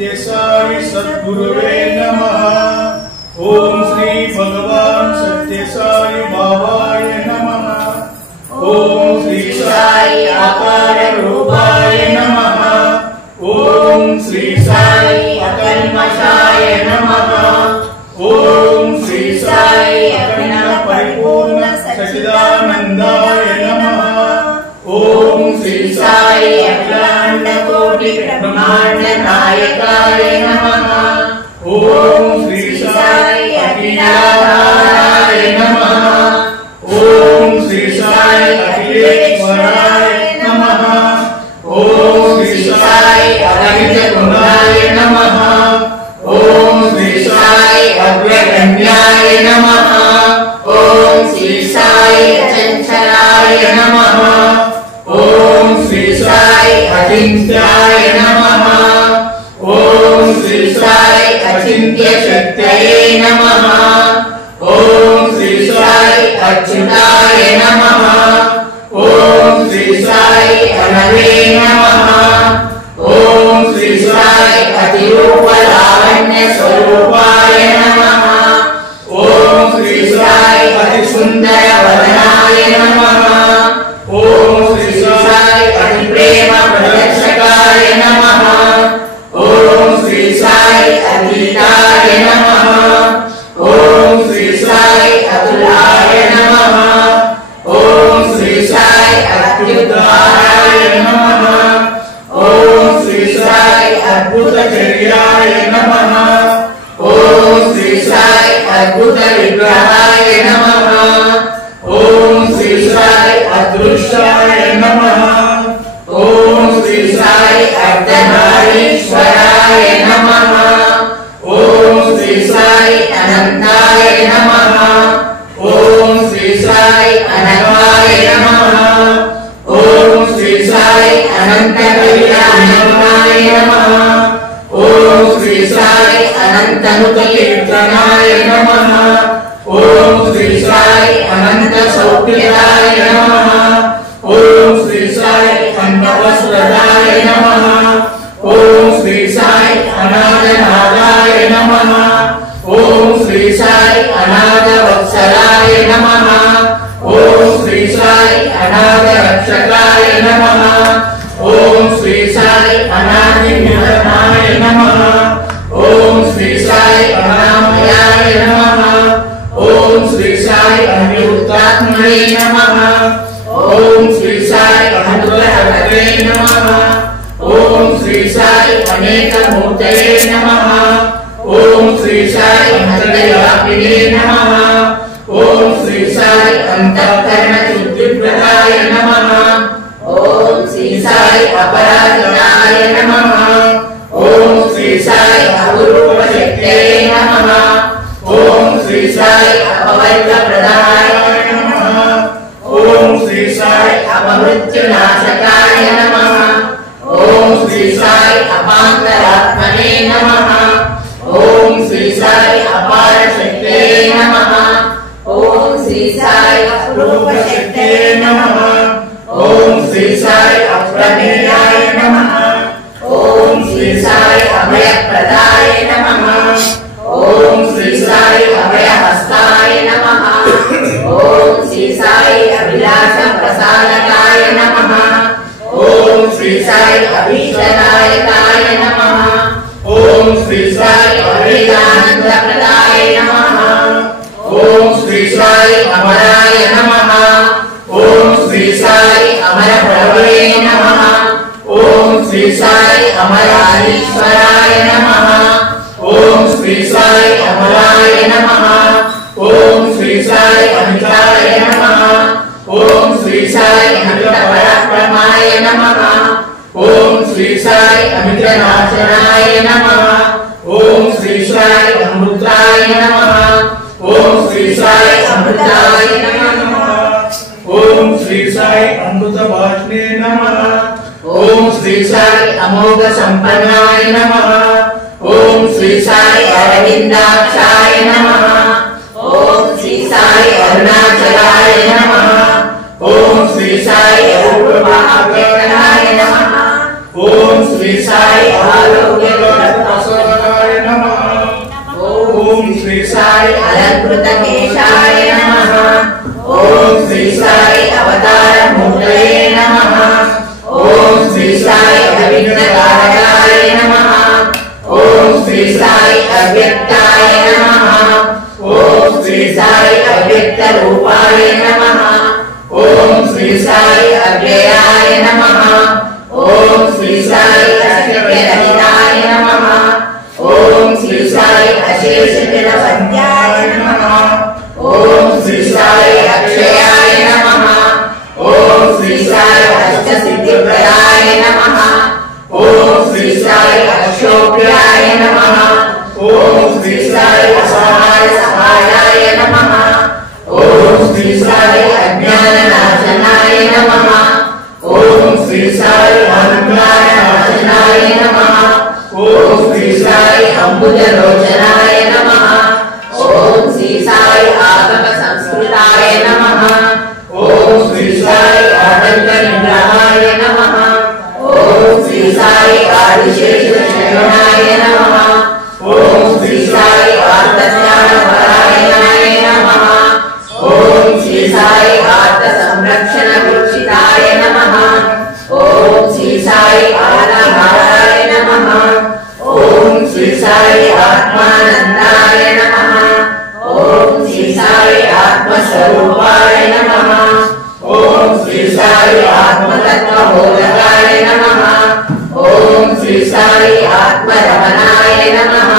सत्य साई सद्गुरुवे नमः। ओम श्री भगवान सत्य साई बाबाय नमः। ओम श्री साई आकार रूपाय नमः। ओम श्री साई अकल्मषाय नमः। ओम श्री साई अखंड परिपूर्ण सच्चिदानंदाय नमः। ओम श्री साई अखिलांड कोटि ब्रह्मांड नायकाय नमः। ओम श्री साई अखिलाधाराय नमः। ओम श्री साई अखिलेश्वराय नमः। ओम श्री साई अगणित गुणाय नमः। ओम श्री साई अग्रगण्याय नमः। ओम श्री साई अचंचलाय नमः। ओम श्री साई अचिंत्याय नमः। ओम श्री साई अचिंत्य शक्तये नमः। ओम श्री साई अच्युताय नमः। ओम श्री साई अनवे नमः। ओम श्री साई अतिरूप लावण्य स्वरूपाय नमः। ओम श्री साई अतिसुंदर वदनाय नमः। ओम श्री साई अतिप्रेम प्रदर्शकाय नमः। ओम श्री साई अतीताय नमः। ओम श्री साई अतुलाय नमः। ओम श्री साई अत्युद्धाराय नमः। ओम श्री साई अद्भुतचर्याय नमः। ओम श्री साई अद्भुत विग्रहाय नमः। ओम श्री साई अदृश्याय नमः। ओम श्री साई अर्धनारीश्वराय नमः। ओम श्री साई अनंताय नमः। ओम श्री साई अनगाय नमः। ओम श्री साई अनंत कल्याणाय नमः। ओम श्री साई अनंत कीर्तनाय नमः। ओम श्री साई अनंत सौख्यदाय नमः। ओम श्री साई अन्नवस्त्रदाय नमः। ओम श्री साई अनादनादाय नमः। ओम श्री साई अनादवत्सलाय नमः। ओम श्री साई अनादरक्षकाय नमः। ओम श्री साई अनादिनिधनाय नमः। ओम श्री साई अनामयाय नमः। ओम श्री साई अनिरुद्धात्मने नमः। ओम श्री साई अनुग्रहकरे नमः। ओम श्री साई अनेकमूर्तये नमः। ओम श्री साई हृदयव्यापिने नमः। ओम श्री साई अंतःकरण शुद्धिप्रदाय नमः। ओम श्री साई अपराजिताय नमः। ओम श्री साई अपूर्व शक्तये नमः। ओम श्री साई अपवर्गप्रदाय नमः। ओम श्री साई अपमृत्युनाशकाय नमः। ओम श्री साई अपान्तरात्मने नमः। ओम श्री साई अपार शक्तये नमः। ओम श्री साई अपूर्व शक्तये नमः। ओम श्री साई अप्रमेयाय नमः। ओम श्री साई अभयप्रदाय नमः। ओम श्री साई अभयहस्ताय नमः। ओम श्री साई अभिलाष प्रसादकाय नमः। ओम श्री साई अभीष्टदायकाय नमः। ओम श्री साई अभेदानंदप्रदाय नमः। ओम श्री साई अमराय नमः। ओम श्री साई अमरप्रभवे नमः। ओम श्री साई अमराधीश्वराय नमः। ओम श्री साई अमराय नमः। ओम श्री साई अमिताय नमः। ओम श्री साई अमित पराक्रमाय नमः। ओम श्री साई अमित नाशनाय नमः। ओम श्री साई अमृताय नमः। ओम श्री साई अमृताय नमः। ओम श्री साई अमृत भाषणे नमः। ओम श्री साई अमोघ संपन्नाय नमः। ओम श्री साई अरविंदाक्षाय नमः। ओम श्री साई अरुणाचलाय नमः। ओम श्री साई अरूपमार्गणाय नमः। ओम శ్రీ సాయి ఆరోగ్య ప్రసాదాయ నమః ఓం శ్రీ సాయి అలంకృత కేశాయ నమః ఓం శ్రీ సాయి అవతార మూర్తయే నమః ఓం శ్రీ సాయి అవిఘ్నకారకాయ నమః ఓం శ్రీ సాయి అవ్యక్తాయ నమః ఓం శ్రీ సాయి అవ్యక్త రూపాయ నమః ఓం శ్రీ సాయి అవ్యయాయ నమః ఓం శ్రీ సాయి అశక్యరహితాయ నమః ఓం శ్రీ సాయి అశేషజనపద్యాయ నమః ఓం శ్రీ సాయి అక్షయాయ నమః ఓం శ్రీ సాయి అష్టసిద్ధిప్రదాయ నమః ఓం శ్రీ సాయి అక్షోభ్యాయ నమః ఓం శ్రీ సాయి అసహాయ సహాయాయ నమః ఓం శ్రీ సాయి అజ్ఞాన నాశనాయ నమః ఓం శ్రీ సాయి అహంకార నాశనాయ నమః ఓం శ్రీ సాయి అంబుజ లోచనాయ నమః ఓం శ్రీ సాయి ఆగమ సంస్కృతాయ నమః ఓం శ్రీ సాయి ఆనంద నిగ్రహాయ నమః ఓం శ్రీ సాయి ఆదిశేష శయనాయ నమః ఓం శ్రీ సాయి ఆత్మజ్ఞాన పరాయణాయ నమః ఓం శ్రీ సాయి ఆత్మ సంరక్షణ వీక్షితాయ నమః ఓం శ్రీ సాయి ఆనందాయ నమః ఓం శ్రీ సాయి ఆత్మానందాయ నమః ఓం శ్రీ సాయి ఆత్మస్వరూపాయ నమః ఓం శ్రీ సాయి ఆత్మతత్వబోధకాయ నమః ఓం శ్రీ సాయి ఆత్మరమణాయ నమః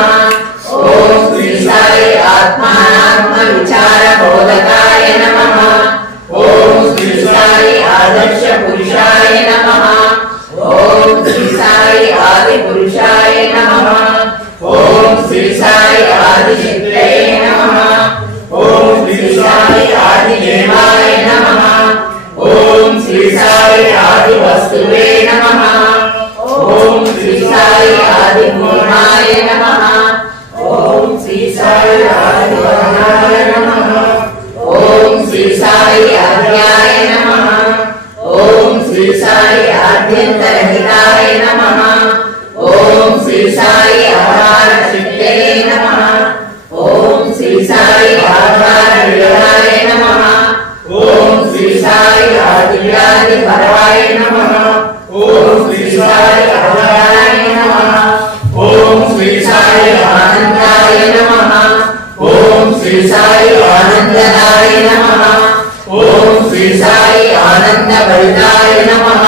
ఓం శ్రీ సాయి ఆత్మానాత్మ విచార బోధకాయ నమః ఓం శ్రీ సాయి ఆదర్శ పురుషాయ నమః ఓం శ్రీ సాయి ఆది పురుషాయ నమః ఓం శ్రీ సాయి ఆది శక్తయే నమః ఓం శ్రీ సాయి ఆది దేవాయ నమః ఓం శ్రీ సాయి ఆది వస్తువే నమః ఓం శ్రీ సాయి ఆది మూలాయ నమః ఓం శ్రీ సాయి ఆది వరణాయ నమః ఓం శ్రీ సాయి ఆద్యాయ నమః ఓం శ్రీ సాయి ఆద్యంతరహితాయ నమః ఓం శ్రీ సాయి ఆధార శక్తయే నమః ఓం శ్రీ సాయి ఆధార విలయాయ నమః ఓం శ్రీ సాయి ఆదివ్యాధి పరాయ నమః ఓం శ్రీ సాయి ఆధారాయ నమః ఓం శ్రీ సాయి ఆనందాయ నమః ఓం శ్రీ సాయి ఆనందదాయ నమః ఓం శ్రీ సాయి ఆనందభరితాయ నమః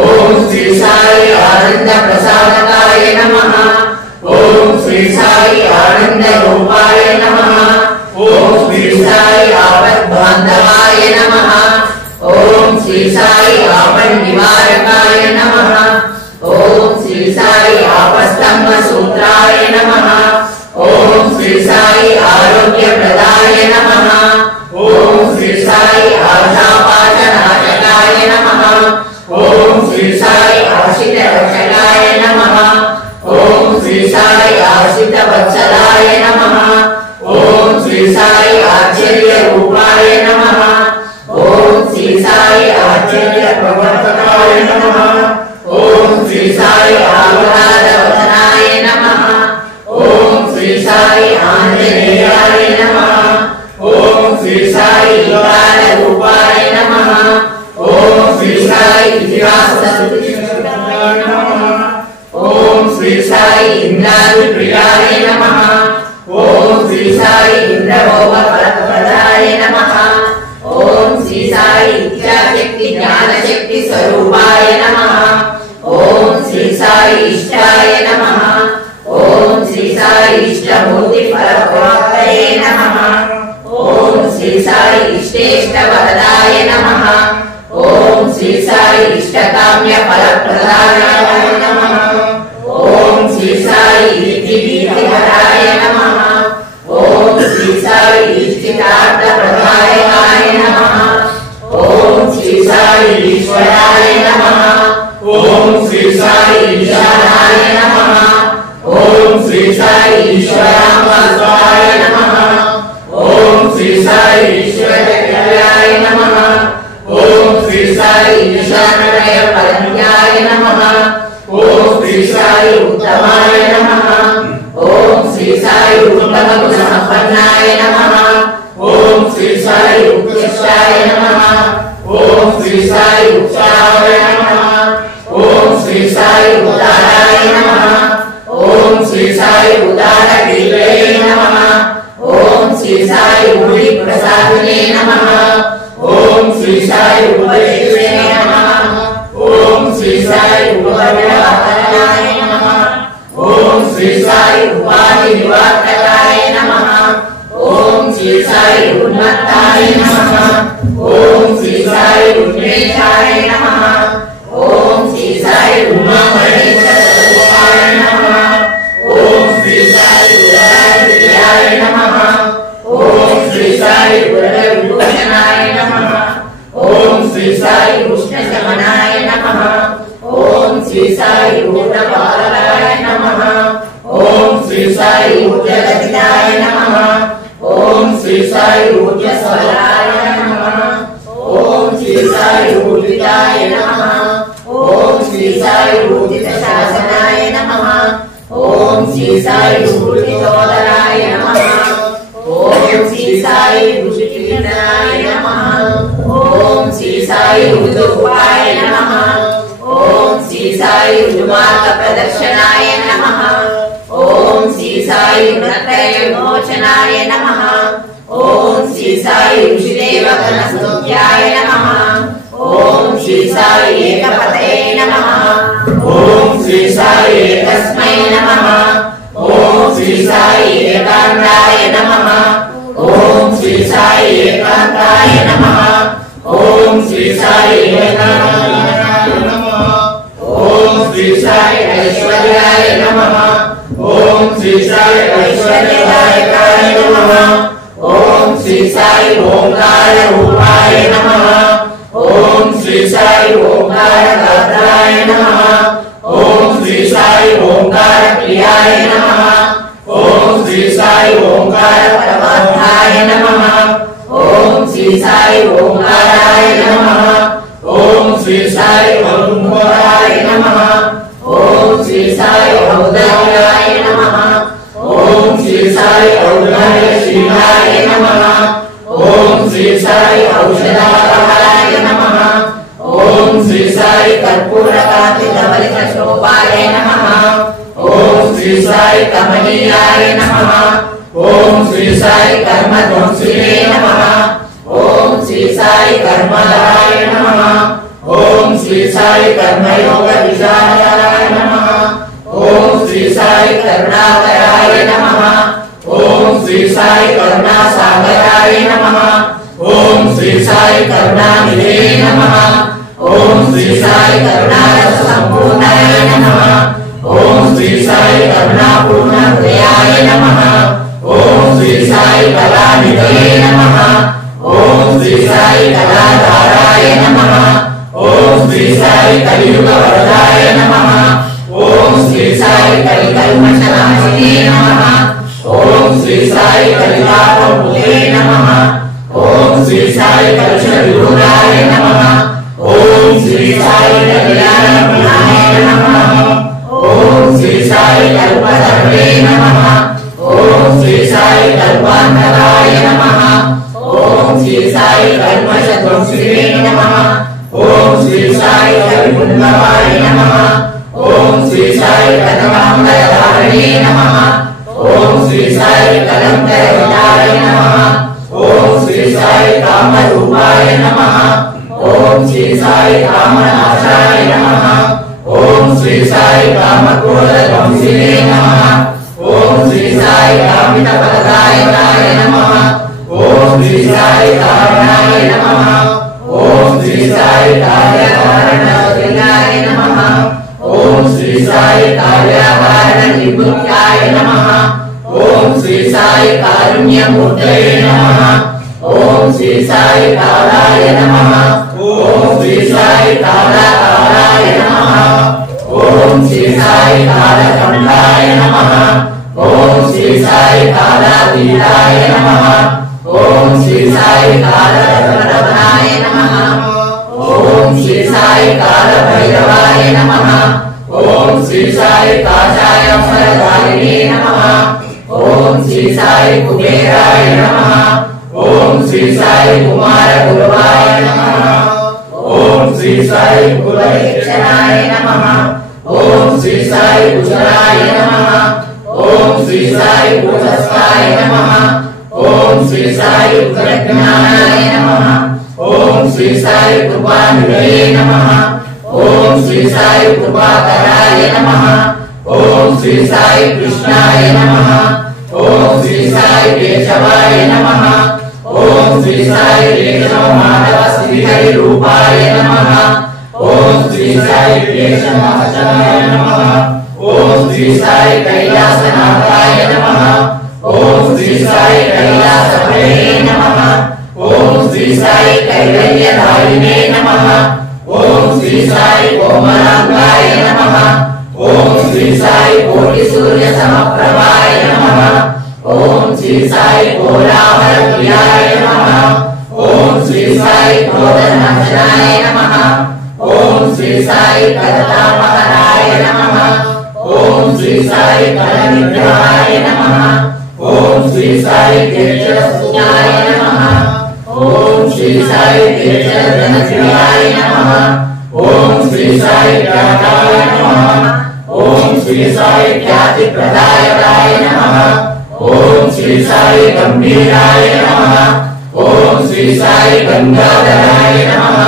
ఓం శ్రీ సాయి ఆనంద ప్రసాదకాయ నమః ఓం శ్రీ సాయి ఆనంద రూపాయ నమః ఓం శ్రీ సాయి ఆపద్బాంధవాయ నమః ఓం శ్రీ సాయి ఆపద్ నివారకాయ నమః ఓం శ్రీ సాయి ఆపస్తంభ సూత్రాయ నమః ఓం శ్రీ సాయి ఆరోగ్య ప్రదాయ నమః ఓం శ్రీ సాయి ఆశాపాశ నాశకాయ నమః ఓం శ్రీ సాయి ఆశిత రక్షకాయ నమః ఓం శ్రీ సాయి ఆశిత వత్సలాయ నమః ఓం శ్రీ సాయి ఆశ్చర్య రూపాయ నమః ఓం శ్రీ సాయి ఆశ్చర్య ప్రవర్తకాయ నమః ఓం శ్రీ సాయి ఆహ్లాద వదనాయ నమః ఓం శ్రీ సాయి ఆంజనేయాయ నమః ఓం శ్రీ సాయి వికార రూపాయ నమః ఓం శ్రీ సాయి ఇతిహాస నమః ఓం శ్రీ సాయి ఇంద్రాది ప్రియాయ నమః ఓం శ్రీ సాయి ఇంద్రభోగ ఫలప్రదాయ నమః ఓం శ్రీ సాయి ఇచ్ఛాశక్తి జ్ఞానశక్తి స్వరూపాయ నమః ఓం శ్రీ సాయి ఇష్టాయ నమః ఓం శ్రీ సాయి ఇష్టమూర్తి ఫలప్రాప్తయే నమః ఓం శ్రీ సాయి ఇష్టేష్ట వరదాయ నమః ఓం శ్రీ సాయి ఇష్టకామ్య ఫలప్రదాయ నమః ఓం శ్రీ సాయి ఇష్టివీతిహరాయ నమః ఓం శ్రీ సాయి ఇష్టితార్థ ప్రదాయకాయ నమః ఓం శ్రీ సాయి ఈశ్వరాయ నమః ఓం శ్రీ సాయి ఈశానాయ నమః ఓం శ్రీ సాయి ఈశ్వరాయ నమః ఓం శ్రీ సాయి ఈశ్వరాయ నమః ఓం శ్రీ సాయి ఈశానయ పరమ్యాయ నమః ఓం साई उत्तमाय नमः। ओम श्री साई उत्तम गुण संपन्नाय नमः। ओम श्री साई उत्कृष्टाय नमः। ओम श्री साई उत्साहाय नमः। ओम श्री साई उदाराय नमः। ओम श्री साई उदार कीर्तये नमः। ओम श्री साई मुनि प्रसादिने नमः। ओम श्री साई उपदेशे नमः। ओम श्री साई उपदेशनाय नमः। ओम श्री साई उपाधि निवारकाय नमः। ओम श्री साई उन्नताय नमः। ओम श्री साई उन्मेषाय नमः। ओम श्री साई उमामहेश्वराय नमः। ओम श्री साई उदयाय नमः। ओम श्री साई उदयभूषणाय नमः। ओम श्री साई उष्णशमनाय नमः। ओम श्री साई ऊर्ध्वपालाय नमः। ओम श्री साई ऊर्ध्वगतिनाय नमः। ओम श्री साई ऊर्ध्वस्वराय नमः। ओम श्री साई ऊर्जिताय नमः। ओम श्री साई ऊर्जितशासनाय नमः। ओम श्री साई ऊर्जितोदराय नमः। ओम श्री साई ऋषिकीर्तनाय नमः। ओम श्री साई ऋतुपाय नमः। ओम श्री साई ऋतुमार्ग प्रदर्शनाय नमः। ओम श्री साई ऋतत्रय विमोचनाय नमः। ओम श्री साई ऋषिदेव गणस्तुत्याय नमः। ओम श्री साई एकपतये नमः। ओम श्री साई एकस्मै नमः। ओम श्री साई एकांताय नमः। ओम श्री साई एकांताय नमः। ओम श्री साई एकांताय नमः। ओम श्री साई ऐश्वर्याय नमः। ओम श्री साई ऐश्वर्यदायकाय नमः। ओम श्री साई ओंकार रूपाय नमः। ओम श्री साई ओंकार गात्राय नमः। ओम श्री साई ओंकार प्रियाय नमः। ओम श्री साई ओंकार परमार्थाय नमः। ओम श्री साई ओंकाराय नमः। ओम श्री साई औंकाराय नमः। ओम श्री साई औदार्याय नमः। ओम श्री साई औदार्यशीलाय नमः। ओम श्री साई औषधाय नमः। ओम श्री साई कर्पूरकान्तिधवलितशोभाय नमः। ओम श्री साई कमनीयाय नमः। ओम श्री साई कर्मध्वंसिने नमः। ओम श्री साई कर्मदाय नमः। ओम श्री साई कर्मयोग विशालाय नमः। ओम श्री साई करुणाकराय नमः। ओम श्री साई करुणासागराय नमः। ओम श्री साई करुणानिधे नमः। ओम श्री साई करुणारससम्पूर्णाय नमः। ओम श्री साई करुणापूर्ण हृदयाय नमः। ओम श्री साई कलानिधे नमः। ओम श्री साई कलाधाराय नमः। ओम श्री साई कलियुगवरदाय नमः। ओम श्री साई कलिकल्मषनाशिने नमः। ओम श्री साई कलितापमुखे नमः। ओम श्री साई कलुषविदूराय नमः। ओम श्री साई कल्याणगुणाय नमः। ओम श्री साई कल्पतरुणे नमः। ओम श्री साई कल्पान्तराय नमः। ओम श्री साई कल्मषध्वंसिने नमः। ओम श्री साई कलिपुण्यवाय नमः। ओम श्री साई कनकाम्बरधारिणे नमः। ओम श्री साई कलंकरहिताय नमः। ओम श्री साई कामरूपाय नमः। ओम श्री साई कामनाशाय नमः। ओम श्री साई कामक्रोधध्वंसिने नमः। ओम श्री साई कामितफलदायकाय नमः। ओम श्री साई कारणाय नमः। ओम श्री साई कार्यकारणशक्तियाय नमः। ओम श्री साई कार्याकारणनिवृत्त्याय नमः। ओम श्री साई कारुण्यमूर्तये नमः। ओम श्री साई कालाय नमः। ओम श्री साई कालाकाराय नमः। ओम श्री साई कालकण्ठाय नमः। ओम श्री साई कालातीताय नमः। ओम श्री साई कालरत्नरत्नाय नमः। ओम श्री साई कालभैरवाय नमः। ओम श्री साई काषायाम्बरधारिणे नमः। ओम श्री साई कुबेराय नमः। ओम श्री साई कुमार गुरुवाय नमः। ओम श्री साई कुलक्षणाय नमः। ओम श्री साई कुशलाय नमः। ओम श्री साई कुशस्ताय नमः। ओम श्री साई उत्तरज्ञानाय नमः। ओम श्री साई कृपानिधये नमः। ओम श्री साई कृपाकराय नमः। ओम श्री साई कृष्णाय नमः। ओम श्री साई केशवाय नमः। ओम श्री साई केशव माधव श्रीहरि रूपाय नमः। ओम श्री साई केशवाय नमः। ओम श्री साई कैलासनाथाय नमः। ओम श्री साई कैलासपतये नमः। ओम श्री साई कैवल्यधारिणे नमः। ओम श्री साई कोमलांगाय नमः। ओम श्री साई कोटि सूर्य समप्रभाय नमः। ओम श्री साई कोलाहल प्रियाय नमः। ओम श्री साई क्रोधनाशनाय नमः। ओम श्री साई करतापहराय नमः। ओम श्री साई करनिग्रहाय नमः। ओम श्री साई केशवस्तुताय नमः। ओम श्री साई केशवधनप्रियाय नमः। ओम श्री साई ख्याताय नमः। ओम श्री साई ख्यातिप्रदायकाय नमः। ओम श्री साई गंभीराय नमः। ओम श्री साई गंगाधराय नमः।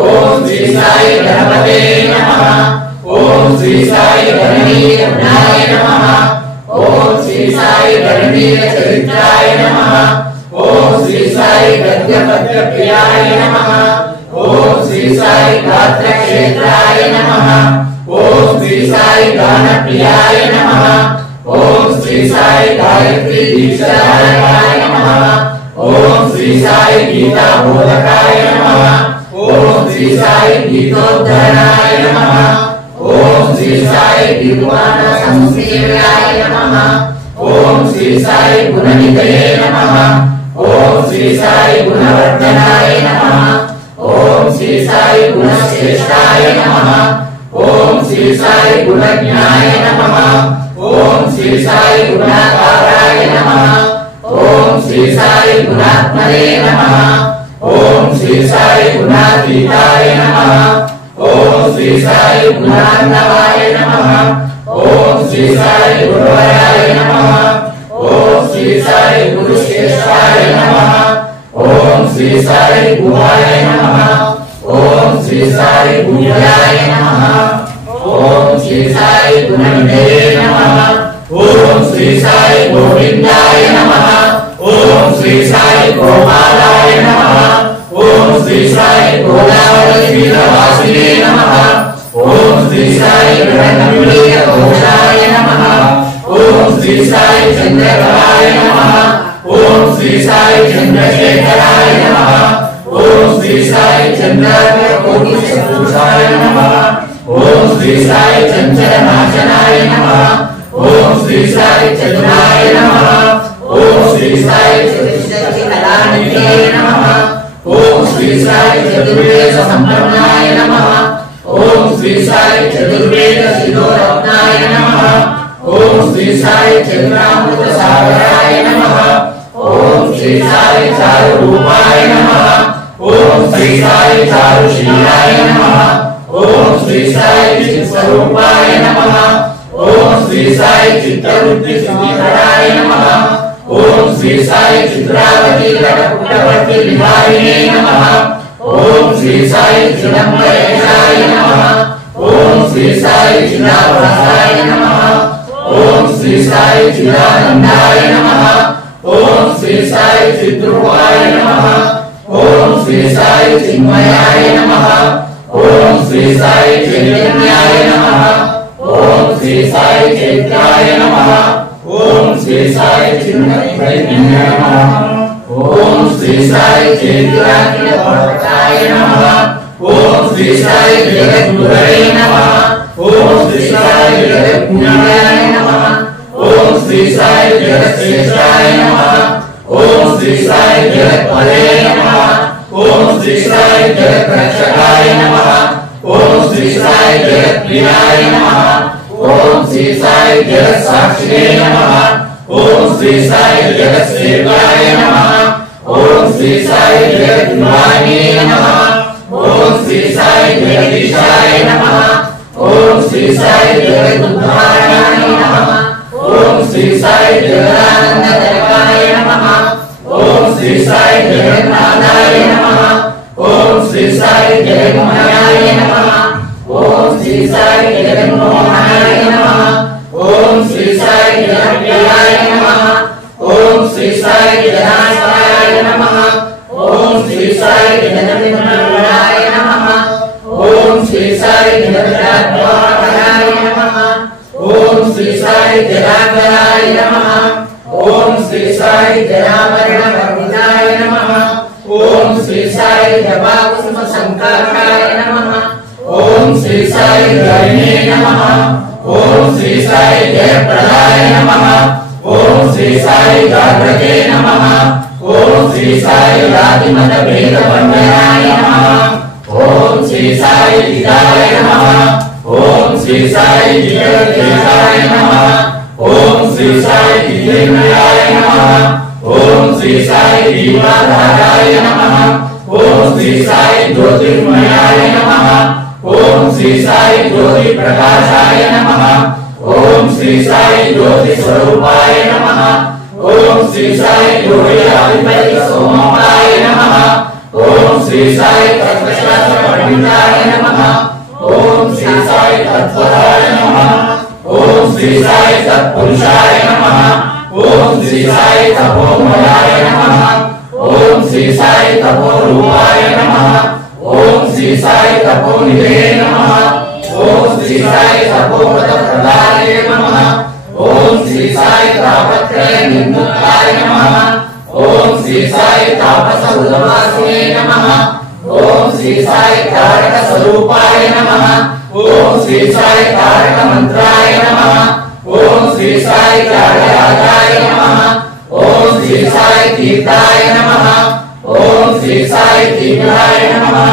ओम श्री साई गणपते नमः। ओम श्री साई गणनीयगुणाय नमः। ओम श्री साई गणनीयचरित्राय नमः। ओम श्री साई गद्यपद्यप्रियाय नमः। ओम श्री साई गात्रक्षेत्राय नमः। ओम श्री साई गानप्रियाय नमः। ओम श्री साई गायत्री दीक्षाय नमः। ओम श्री साई गीता बोधकाय नमः। ओम श्री साई गीतोद्धरणाय नमः। ओम श्री साई विद्वान संसेव्याय नमः। ओम श्री साई गुणनिधये नमः। ओम श्री साई गुणवर्धनाय नमः। ओम श्री साई गुणश्रेष्ठाय नमः। ओम श्री साई गुणज्ञाय नमः। ओम श्री साई गुणाकाराय नमः। ओम श्री साई गुणात्मने नमः। ओम श्री साई गुणातीताय नमः। ओम श्री साई गुणार्णवाय नमः। ओम श्री साई गुरुवराय नमः। ओम श्री साई गुरुश्रेष्ठाय नमः। ओम श्री साई गुहाय नमः। ओम श्री साई गुह्याय नमः। ओम श्री साई गुणनिधये नमः। ओम श्री साई गोविंदाय नमः। ओम श्री साई गोपालाय नमः। ओम श्री साई गोदावरीवासिने नमः। ओम श्री साई गणनप्रिय घोषाय नमः। ओम श्री साई चंद्रकलाय नमः। ओम श्री साई चंद्रशेखराय नमः। ओम श्री साई चंद्रकोटिशतुषाय नमः। ओम श्री साई चंचलनाशनाय नमः। ओम श्री साई चतुराय नमः। ओम श्री साई चतुष्कलानिधये नमः। ओम श्री साई चतुर्वेद संपन्नाय नमः। ओम श्री साई चतुर्वेद शिरोरत्नाय नमः। ओम श्री साई चंद्रामृत सागराय नमः। ओम श्री साई चारुरूपाय नमः। ओम श्री साई चारुशीलाय नमः। ओम श्री साई चित्स्वरूपाय नमः। ओम श्री साई चित्तवृत्तिसिद्धिकराय नमः। ओम श्री साई चित्रावती कटपुटवर्ती विहारिणे नमः। ओम श्री साई चिदंबरेशाय नमः। ओम श्री साई चिदाभासाय नमः। ओम श्री साई चिदानंदाय नमः। ओम श्री साई चिद्रूपाय नमः। ओम श्री साई चिन्मयाय नमः। ओम श्री साई चैतन्याय नमः। ओम श्री साई चैत्राय नमः। ओम श्री साई चिन्मयाय नमः। ओम श्री साई चैत्राय नमः। ओम श्री साई जगद्गुरवे नमः। ओम श्री साई जगद्गुण्याय नमः। ओम श्री साई जगत्श्रेष्ठाय नमः। ओम श्री साई जगत्पदे नमः। ओम श्री साई जगत्रक्षकाय नमः। ओम श्री साई जगत्प्रियाय नमः। ओम श्री साई जगत्साक्षिणे नमः। ओम श्री साई जगत्सेव्याय नमः। ओम श्री साई जगद्निवासिने नमः। ओम श्री साई जगदीशाय नमः। ओम श्री साई जगदुद्धारणाय नमः। ओम श्री साई जगदानंददायकाय नमः। ओम श्री साई जगन्नाथाय नमः। ओम श्री साई जगन्मयाय नमः। ओम श्री साई जगन्मोहनाय नमः। ओम श्री साई जगत्प्रियाय नमः। ओम श्री साई जगन्नाथाय नमः। ओम श्री साई जगन्मयाय नमः। ओम श्री साई जगन्नाथाय नमः। ओम श्री साई जगन्नाथाय नमः। ओम श्री साई जगन्मयाय नमः। ओम श्री साई जपाकुसुम संकाराय नमः। ओम श्री साई जयने नमः। ओम श्री साई जयप्रदाय नमः। ओम श्री साई जागृते नमः। ओम श्री साई रातिमत भेद वंदनाय नमः। ओम श्री साई हिताय नमः। ओम श्री साई जितेन्द्राय नमः। ओम श्री साई जितेन्द्राय नमः। ओम श्री साई दीपाधाराय नमः। ओम श्री साई ज्योतिर्मयाय नमः। ओम श्री साई ज्योति प्रकाशाय नमः। ओम श्री साई ज्योति स्वरूपाय नमः। ओम श्री साई ज्योति अधिपति सोमाय नमः। ओम श्री साई तत्वशास्त्र पंडिताय नमः। ओम श्री साई तत्वराय नमः। ओम श्री साई तत्पुरुषाय नमः। ओम श्री साई तपोमयाय नमः। ओम श्री साई तपोरूपाय नमः। ओम श्री साई तपोनिधे नमः। ओम श्री साई तपोपदप्रदाय नमः। ओम श्री साई तापत्रय निर्मुक्ताय नमः। ओम श्री साई तापस उदवासिने नमः। ओम श्री साई तारक स्वरूपाय नमः। ओम श्री साई तारक मंत्राय नमः। ओम श्री साई त्यागराजाय नमः। ओम श्री साई तीर्थाय नमः। ओम श्री साई तीर्थाय नमः।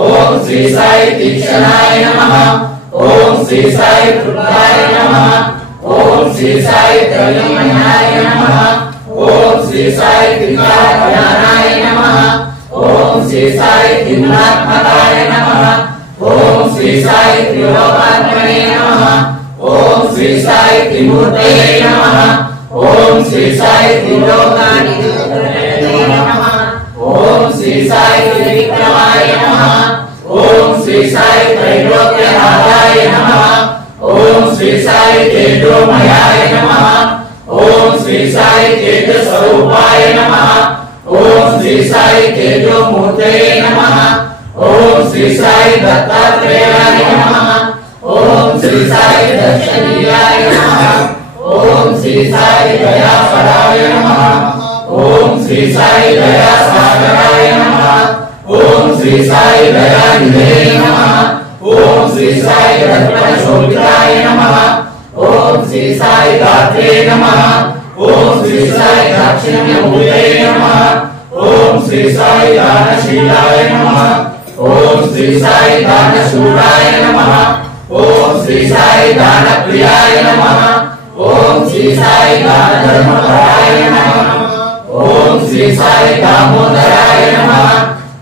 ओम श्री साई तीक्षणाय नमः। ओम श्री साई कृपाय नमः। ओम श्री साई त्रयमयाय नमः। ओम श्री साई त्रिकालाय नमः। ओम श्री साई त्रिगुणात्मकाय नमः। ओम श्री साई त्रिलोकात्मने नमः। ओम श्री साई त्रिमूर्तये नमः। ओम श्री साई त्रिलोकानिधिपतये नमः। ओम श्री साई त्रिविक्रमाय नमः। ओम श्री साई त्रैलोक्यनाथाय नमः। ओम श्री साई तेजोमयाय नमः। ओम श्री साई तेजस्वरूपाय नमः। ओम श्री साई तेजोमूर्तये नमः। ओम श्री साई दत्तात्रेयाय नमः। ओम श्री साई दक्षिणाय नमः। ओम श्री साई दयापराय नमः। ओम श्री साई दयासागराय नमः। ओम श्री साई दयानिधे नमः। ओम श्री साई रत्नशोभिताय नमः। ओम श्री साई गात्रे नमः। ओम श्री साई दाक्षिण्यमूर्तये नमः। ओम श्री साई दानशीलाय नमः। ओम श्री साई दानशूराय नमः। ओम श्री साई दानप्रियाय नमः। ओम श्री साई दानधर्मपराय नमः। ओम श्री साई दामोदराय नमः।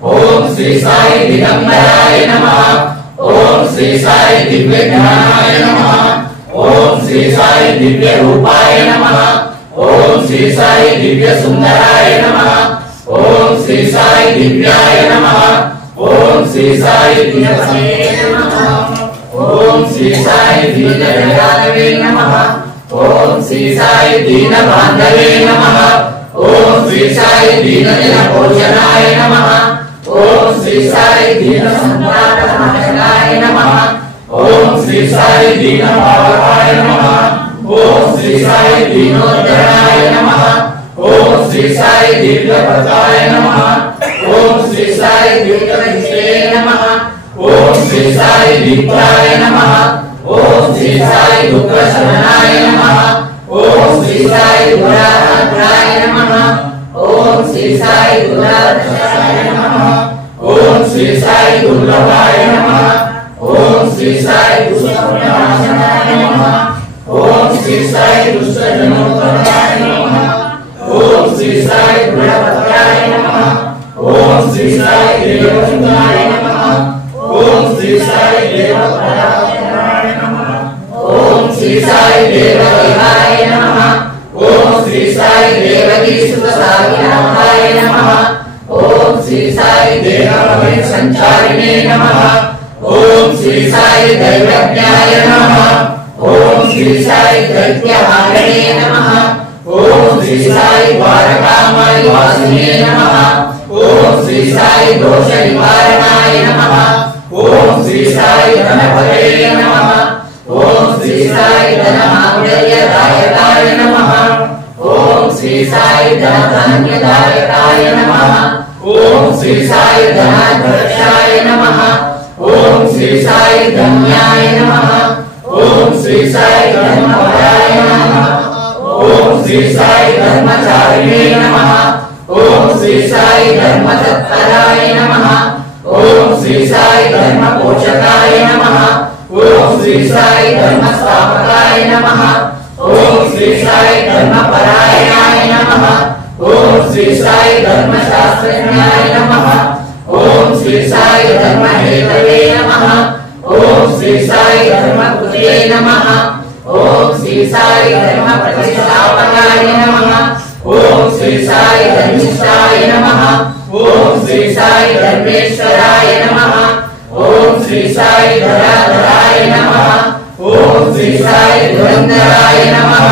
ओम श्री साई दिगंबराय नमः। ओम श्री साई दिव्यज्ञानाय नमः। ओम श्री साई दिव्य रूपाय नमः। ओम श्री साई दिव्य सुंदराय नमः। ओम श्री साई दिव्याय नमः। ओम श्री साई दिव्यसमये नमः। ओम श्री साई दीनदयालवे नमः। ओम श्री साई दीनबांधवे नमः। ओम श्री साई दीनजनपोषणाय नमः। ओम श्री साई दीनसंतापनाशनाय नमः। ओम श्री साई दीनभावाय नमः। ओम श्री साई दीनोद्धरणाय नमः। ओम श्री साई दिव्यप्रदाय नमः। ओम श्री साई दिव्यविषये नमः। ओम श्री साई दीपाय नमः। ओम श्री साई दुःखशमनाय नमः। ओम श्री साई दुरात्मनाय नमः। ओम श्री साई दुरात्मनाय नमः। ओम श्री साई दुर्लभाय नमः। ओम श्री साई दुष्टनाशनाय नमः ओम श्री साई दुष्टजनोत्तराय नमः ओम श्री साई गुणवत्ताय नमः ओम श्री साई देवचंद्राय नमः ओम श्री साई देवपरायणाय नमः ओम श्री साई देवदेवाय नमः ओम श्री साई देवकी सुतसागिनाथाय नमः ओम श्री साई देवमय संचारिणे नमः ओम श्री साई दैवज्ञाय नमः ओम श्री साई दैत्यहारिणे नमः ओम श्री साई द्वारकामाय वासिने नमः ओम श्री साई दोष निवारणाय नमः ओम श्री साई धनपते नमः ओम श्री साई धनमांगल्यदायकाय नमः ओम श्री साई धनधान्यदायकाय नमः ओम श्री साई धनाध्यक्षाय नमः ओम श्री साई धन्याय नमः ओम श्री साई धर्मपराय नमः ओम श्री साई धर्मचारिणे नमः ओम श्री साई धर्मतत्पराय नमः ओम श्री साई धर्मपोषकाय नमः ओम श्री साई धर्मस्थापकाय नमः ओम श्री साई धर्मपरायणाय नमः ओम श्री साई धर्मशास्त्रज्ञाय नमः ओम श्री साई धर्महेतवे नमः ओम श्री साई धर्मकृते नमः ओम श्री साई धर्मप्रतिष्ठापकाय नमः ओम श्री साई धर्मिष्ठाय नमः ओम श्री साई धर्मेश्वराय नमः ओम श्री साई धराधराय नमः ओम श्री साई धुरंधराय नमः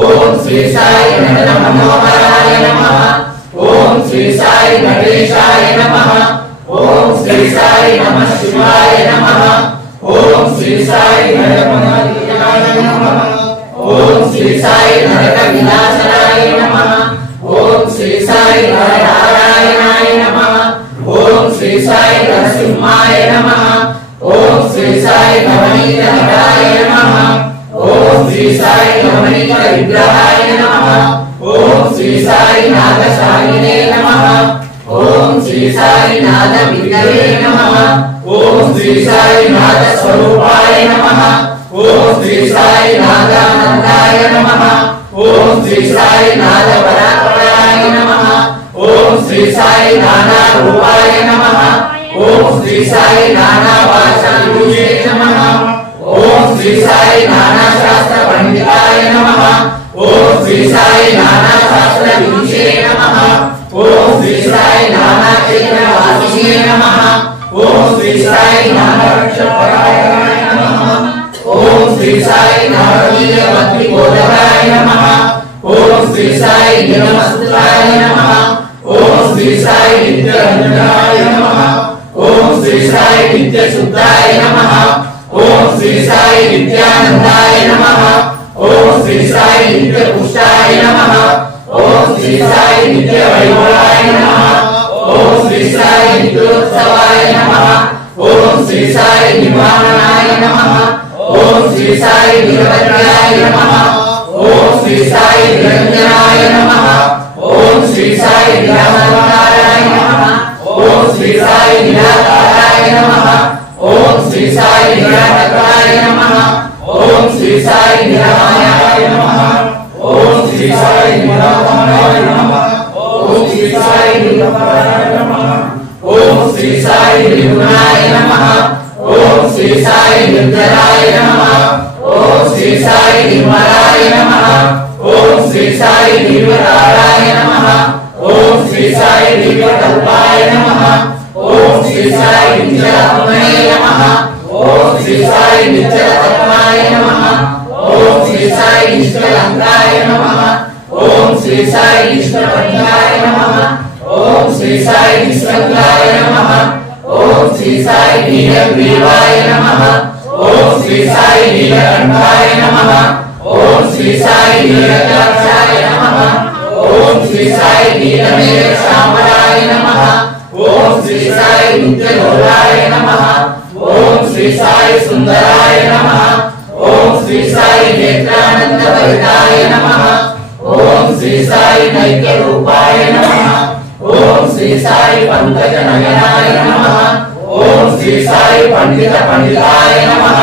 ओम श्री साई नटमनोहराय नमः ओम श्री साई गणेशाय नमः ओम श्री साई नमः शिवाय नमः ओम श्री साई नरमनाय नमः ओम श्री साई नरक विनाशनाय नमः ओम श्री साई नरनारायणाय नमः ओम श्री साई नरसिंहाय नमः ओम श्री साई नवनीत नटाय नमः ओम श्री साई नवनीत विग्रहाय नमः ओम श्री साई नागशालिने नमः ओम श्री साई नाद विग्रहे नमः ओम श्री साई नाद स्वरूपाय नमः ओम श्री साई नादानंदाय नमः ओम श्री साई नाद परापराय नमः ओम श्री साई नाना रूपाय नमः ओम श्री साई नाना भाषायुजे नमः ओम श्री साई नाना शास्त्र पंडिताय नमः ओम श्री साई नाना शास्त्र विदुषे नमः ओम श्री साई नाना क्षेत्र वासिने नमः ओम श्री साई नाना रक्षपरायणाय नमः ओम श्री साई नारदीय मंत्री बोधकाय नमः ओम श्री साई नीलमस्तकाय नमः ओम श्री साई नित्यरंजनाय नमः ओम श्री साई नित्यशुद्धाय नमः ओम श्री साई नित्यानंदाय नमः ओम श्री साई नित्यपुष्टाय नमः ओम श्री साई नित्यवैभवाय नमः ओम श्री साई नित्योत्सवाय नमः ओम श्री साई निवारणाय नमः ओम श्री साई निरवध्याय नमः ओम श्री साई निरंजनाय नमः ओम श्री साई निराकाराय नमः ओम श्री साई निराकाराय नमः ओम श्री साई निराकाराय नमः ओम श्री साई निरामायाय नमः ओम श्री साई निरामायाय नमः ओम श्री साई निरामायाय नमः ओम श्री साई निर्गुणाय नमः ओम श्री साई निर्जराय नमः ओम श्री साई निर्मलाय नमः ओम श्री साई निर्वताराय नमः ओम श्री साई निर्वकल्पाय नमः ओम श्री साई नित्यरात्मने नमः ओम श्री साई नित्यरत्नाय नमः ओम श्री साई निष्कलंकाय नमः ओम श्री साई निष्कलंकाय नमः ओम श्री साई निष्कलंकाय नमः ओम श्री साई नीलग्रीवाय नमः ओम श्री साई नीलकंठाय नमः ओम श्री साई नीलकंठाय नमः ओम श्री साई नीलमेघ श्यामलाय नमः ओम श्री साई नित्यलोलाय नमः ओम श्री साई सुंदराय नमः ओम श्री साई नेत्रानंद भरिताय नमः ओम श्री साई नैक्य रूपाय नमः ओम श्री साई पंकज नयनाय नमः ओम श्री साई पंडित पंडिताय नमः।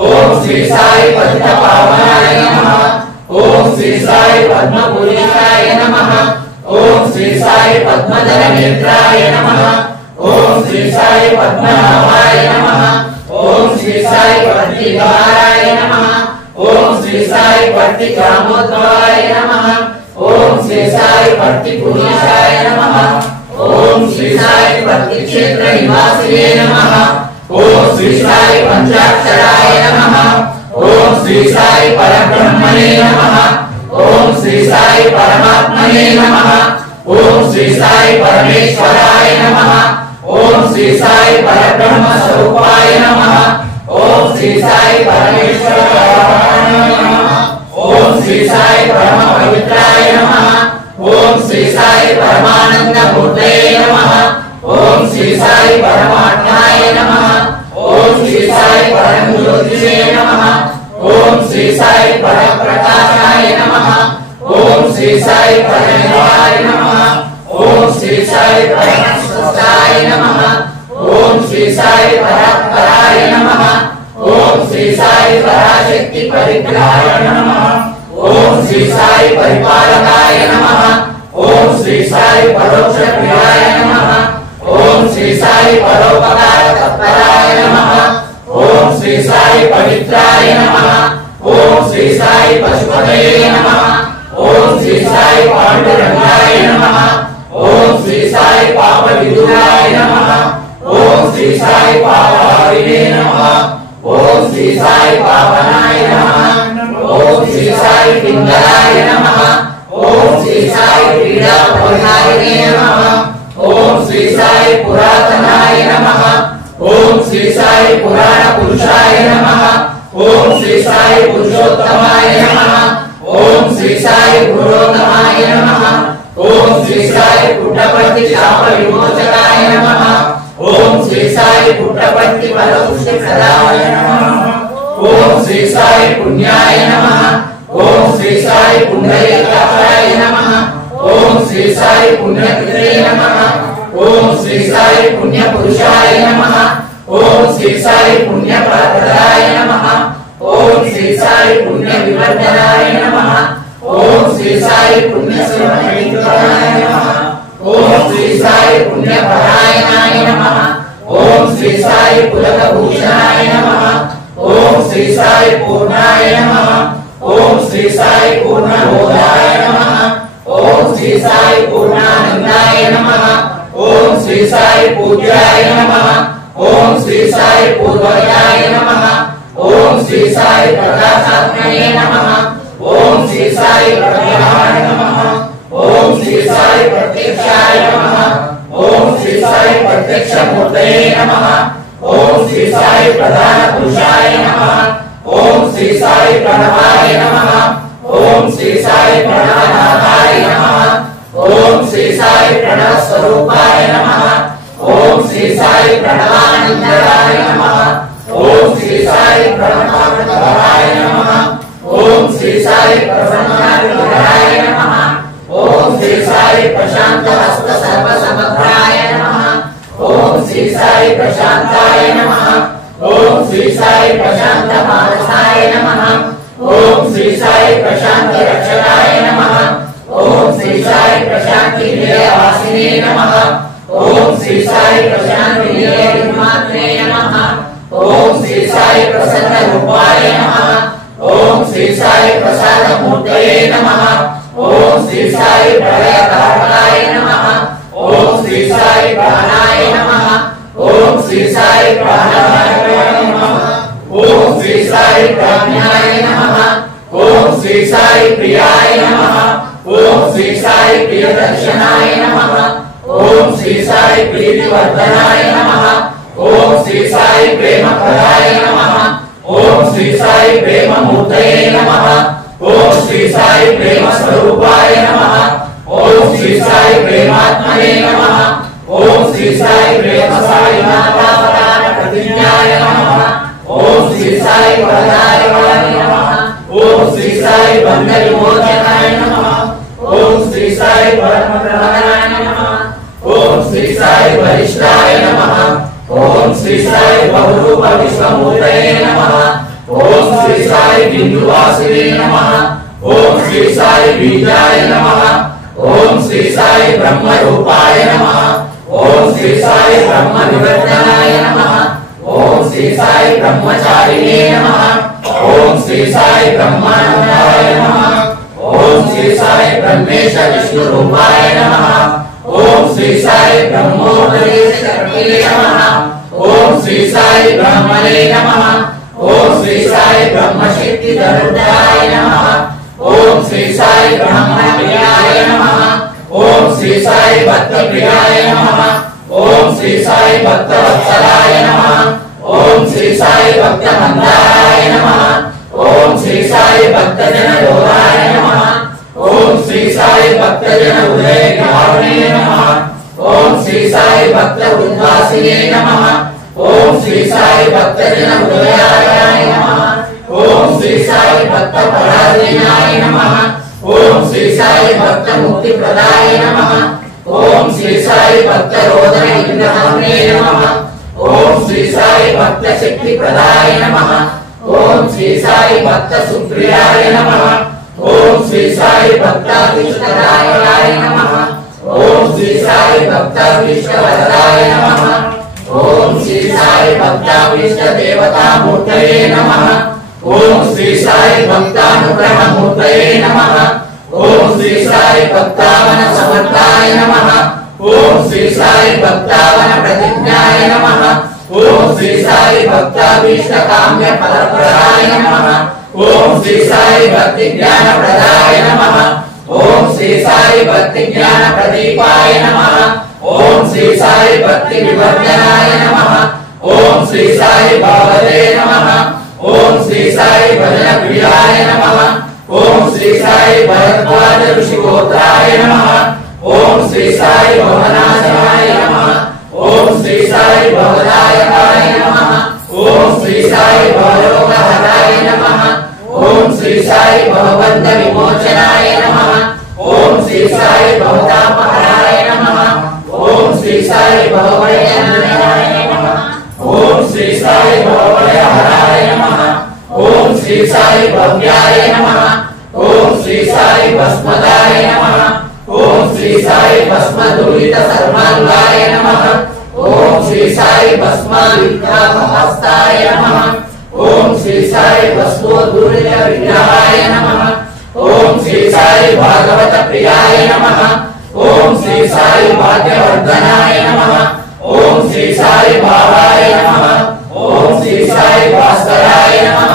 ओम श्री साई पतित पावनाय नमः। ओम श्री साई पद्म पुरुषाय नमः। ओम श्री साई पद्मधर नेत्राय नमः। ओम श्री साई पद्मनाभाय नमः। ओम श्री साई पद्मविहाराय नमः। ओम श्री साई पद्मकामोद्भवाय नमः। ओम श्री साई पद्मपुरुषाय नमः। ओम श्री साई पद्मक्षेत्र निवासिने नमः। ओम श्री साई पंचाक्षराय नमः। ओम श्री साई परब्रह्मणे नमः। ओम श्री साई परमात्मने नमः। ओम श्री साई परमेश्वराय नमः। ओम श्री साई परब्रह्म स्वरूपाय नमः। ओम श्री साई परमेश्वराय नमः। ओम श्री साई परम पवित्राय नमः। ओम श्री साई परमानंद मूर्तये नमः। ओम श्री साई परमात्माय नमः। ओम श्री साई परम ज्योतिषे नमः। ओम श्री साई परम प्रकाशाय नमः। ओम श्री साई परमेश्वराय नमः। ओम श्री साई परमस्वताय नमः। ओम श्री साई परात्पराय नमः। ओम श्री साई पराशक्ति परिग्रहाय नमः। ओम श्री साई परिपालकाय नमः। ओम श्री साई परोक्ष प्रियाय नमः। ओम श्री साई परोपकार तत्पराय नमः। ओम श्री साई पवित्राय नमः। ओम श्री साई पशुपतये नमः। ओम श्री साई पांडुरंगाय नमः। ओम श्री साई पापविदुराय नमः। ओम श्री साई पापहारिणे नमः। ओम श्री साई पावनाय नमः। ओम श्री साई पिंगलाय नमः। ओम श्री साई पीड़ा परिहारिणे नमः। ओम श्री साई पुरातनाय नमः। ओम श्री साई पुराण पुरुषाय नमः। ओम श्री साई पुरुषोत्तमाय नमः। ओम श्री साई पुरोतमाय नमः। ओम श्री साई पुट्टपर्ति शाप विमोचकाय नमः। ओम श्री साई पुट्टपर्ति फलपुष्टिप्रदाय नमः। ओम श्री साई पुण्याय नमः। ओम श्री साई पुण्यकाय नमः। ओम श्री साई पुण्यकृते नमः। ओम श्री साई पुण्यपुरुषाय नमः। ओम श्री साई पुण्यप्रदाय नमः। ओम श्री साई पुण्यविवर्धनाय नमः। ओम श्री साई पुण्यसमन्विताय नमः। ओम श्री साई पुण्यपरायणाय नमः। ओम श्री साई पुलकभूषणाय नमः। ओम श्री साई पूर्णाय नमः। ओम श्री साई पूर्णबोधाय नमः। ओम श्री साई पूर्णानंदाय नमः। ओम श्री साई पूज्याय नमः। ओम श्री साई पूर्वजाय नमः। ओम श्री साई प्रकाशात्मने नमः। ओम श्री साई प्रज्ञाय नमः। ओम श्री साई प्रत्यक्षाय नमः। ओम श्री साई प्रत्यक्ष मूर्तये नमः। ओम श्री साई प्रधान पुरुषाय नमः। ओम श्री साई प्रणवाय नमः। ओम श्री साई प्रणवनाथाय नमः। ओम श्री साई प्रणव स्वरूपाय नमः। ओम श्री साई प्रणवानंदराय नमः। ओम श्री साई प्रणवानंदराय नमः। ओम श्री साई प्रसन्नानंदराय नमः। ओम श्री साई प्रशांत हस्त सर्व समग्राय नमः। ओम श्री साई प्रशांताय नमः। ओम श्री साई प्रशांत मानसाय नमः। ओम श्री साई प्रशांत रक्षकाय नमः। ओम श्री साई प्रशांति निलयवासिने नमः। ओम श्री साई प्रशांति निलयमात्रे नमः। ओम श्री साई प्रसन्न रूपाय नमः। ओम श्री साई प्रसाद मूर्तये नमः। ओम श्री साई प्रलयकारकाय नमः। ओम श्री साई प्राणाय नमः। ओम श्री साई प्राणाय नमः। ओम श्री साई प्राज्ञाय नमः। ओम श्री साई प्रियाय नमः। ओम श्री साई प्रियदर्शनाय नमः। ओम श्री साई प्रीतिवर्धनाय नमः। ओम श्री साई प्रेमप्रदाय नमः। ओम श्री साई प्रेममूर्तये नमः। ओम श्री साई प्रेम स्वरूपाय नमः। ओम श्री साई प्रेमात्मने नमः। ओम श्री साई प्रेम साईनाथावतार प्रतिज्ञाय नमः। ओम श्री साई वरदाय नमः। ओम श्री साई बंध विमोचनाय नमः। ओम श्री साई परमप्रधानाय नमः। ओम श्री साई वरिष्ठाय नमः। ओम श्री साई बहुरूप विश्वमूर्तये नमः। ओम श्री साई बिंदुवासिने नमः। ओम श्री साई बीजाय नमः। ओम श्री साई ब्रह्म रूपाय नमः। ओम श्री साई ब्रह्म निवर्तनाय नमः। ओम श्री साई ब्रह्मचारिणे नमः। ओम श्री साई ब्रह्मानंदाय नमः। ओम श्री साई ब्रह्मेश विष्णु रूपाय नमः। ओम श्री साई ब्रह्मोपदेशकर्मणे नमः। ओम श्री साई ब्रह्मणे नमः। ओम श्री साई ब्रह्मशक्ति धनुर्धाय नमः। ओम श्री साई ब्रह्मप्रियाय नमः। ओम श्री साई भक्तप्रियाय नमः। ओम श्री साई भक्तवत्सलाय नमः। ओम श्री साई भक्तमन्दाराय नमः। ओम श्री साई भक्तजनलोलाय नमः। ओम श्री साई भक्तजन उदयकारिणे नमः। ओम श्री साई भक्त उद्वासिने नमः। ओम श्री साई भक्तजन उदयाय नमः। ओम श्री साई भक्त पराधीनाय नमः। ओम श्री साई भक्त मुक्ति प्रदाय नमः। ओम श्री साई भक्त रोदन इंद्रहरणे नमः। ओम श्री साई भक्त शक्ति प्रदाय नमः। ओम श्री साई भक्त सुप्रियाय नमः। ओम श्री साई भक्ताभीष्टदायकाय नमः। ओम श्री साई भक्ताभीष्टवरदाय नमः। ओम श्री साई भक्ताभीष्टदेवतामूर्तये नमः। ओम श्री साई भक्तानुग्रहमूर्तये नमः। ओम श्री साई भक्तावन समर्थाय नमः। ओम श्री साई भक्तावन प्रतिज्ञाय नमः। ओम श्री साई भक्ताभीष्टकाम्य फलप्रदाय नमः। ओम श्री साई भक्ति ज्ञान प्रदाय नमः। ओम श्री साई भक्ति ज्ञान प्रदीपाय नमः। ओम श्री साई भक्ति विवर्धनाय नमः। ओम श्री साई भगवते नमः। ओम श्री साई भजन प्रियाय नमः। ओम श्री साई भरद्वाज ऋषिगोत्राय नमः। ओम श्री साई भवनाशनाय नमः। ओम श्री साई भवदायकाय नमः। ओम श्री साई भवरोगहराय नमः। ओम श्री साई भवबंध विमोचनाय नमः। ओम श्री साई भवतापहराय नमः। ओम श्री साई भवभयनाशनाय नमः। ओम श्री साई भवभयहराय नमः। ओम श्री साई भव्याय नमः। ओम श्री साई भस्मदाय नमः। ओम श्री साई भस्मदूरित सर्वांगाय नमः। ओम श्री साई भस्मादिग्रहहस्ताय नमः। ओम श्री साई भस्मोद्धूलित विग्रहाय नमः। ओम श्री साई भागवत प्रियाय नमः। ओम श्री साई भाग्यवर्धनाय नमः। ओम श्री साई भावाय नमः। ओम श्री साई भास्कराय नमः।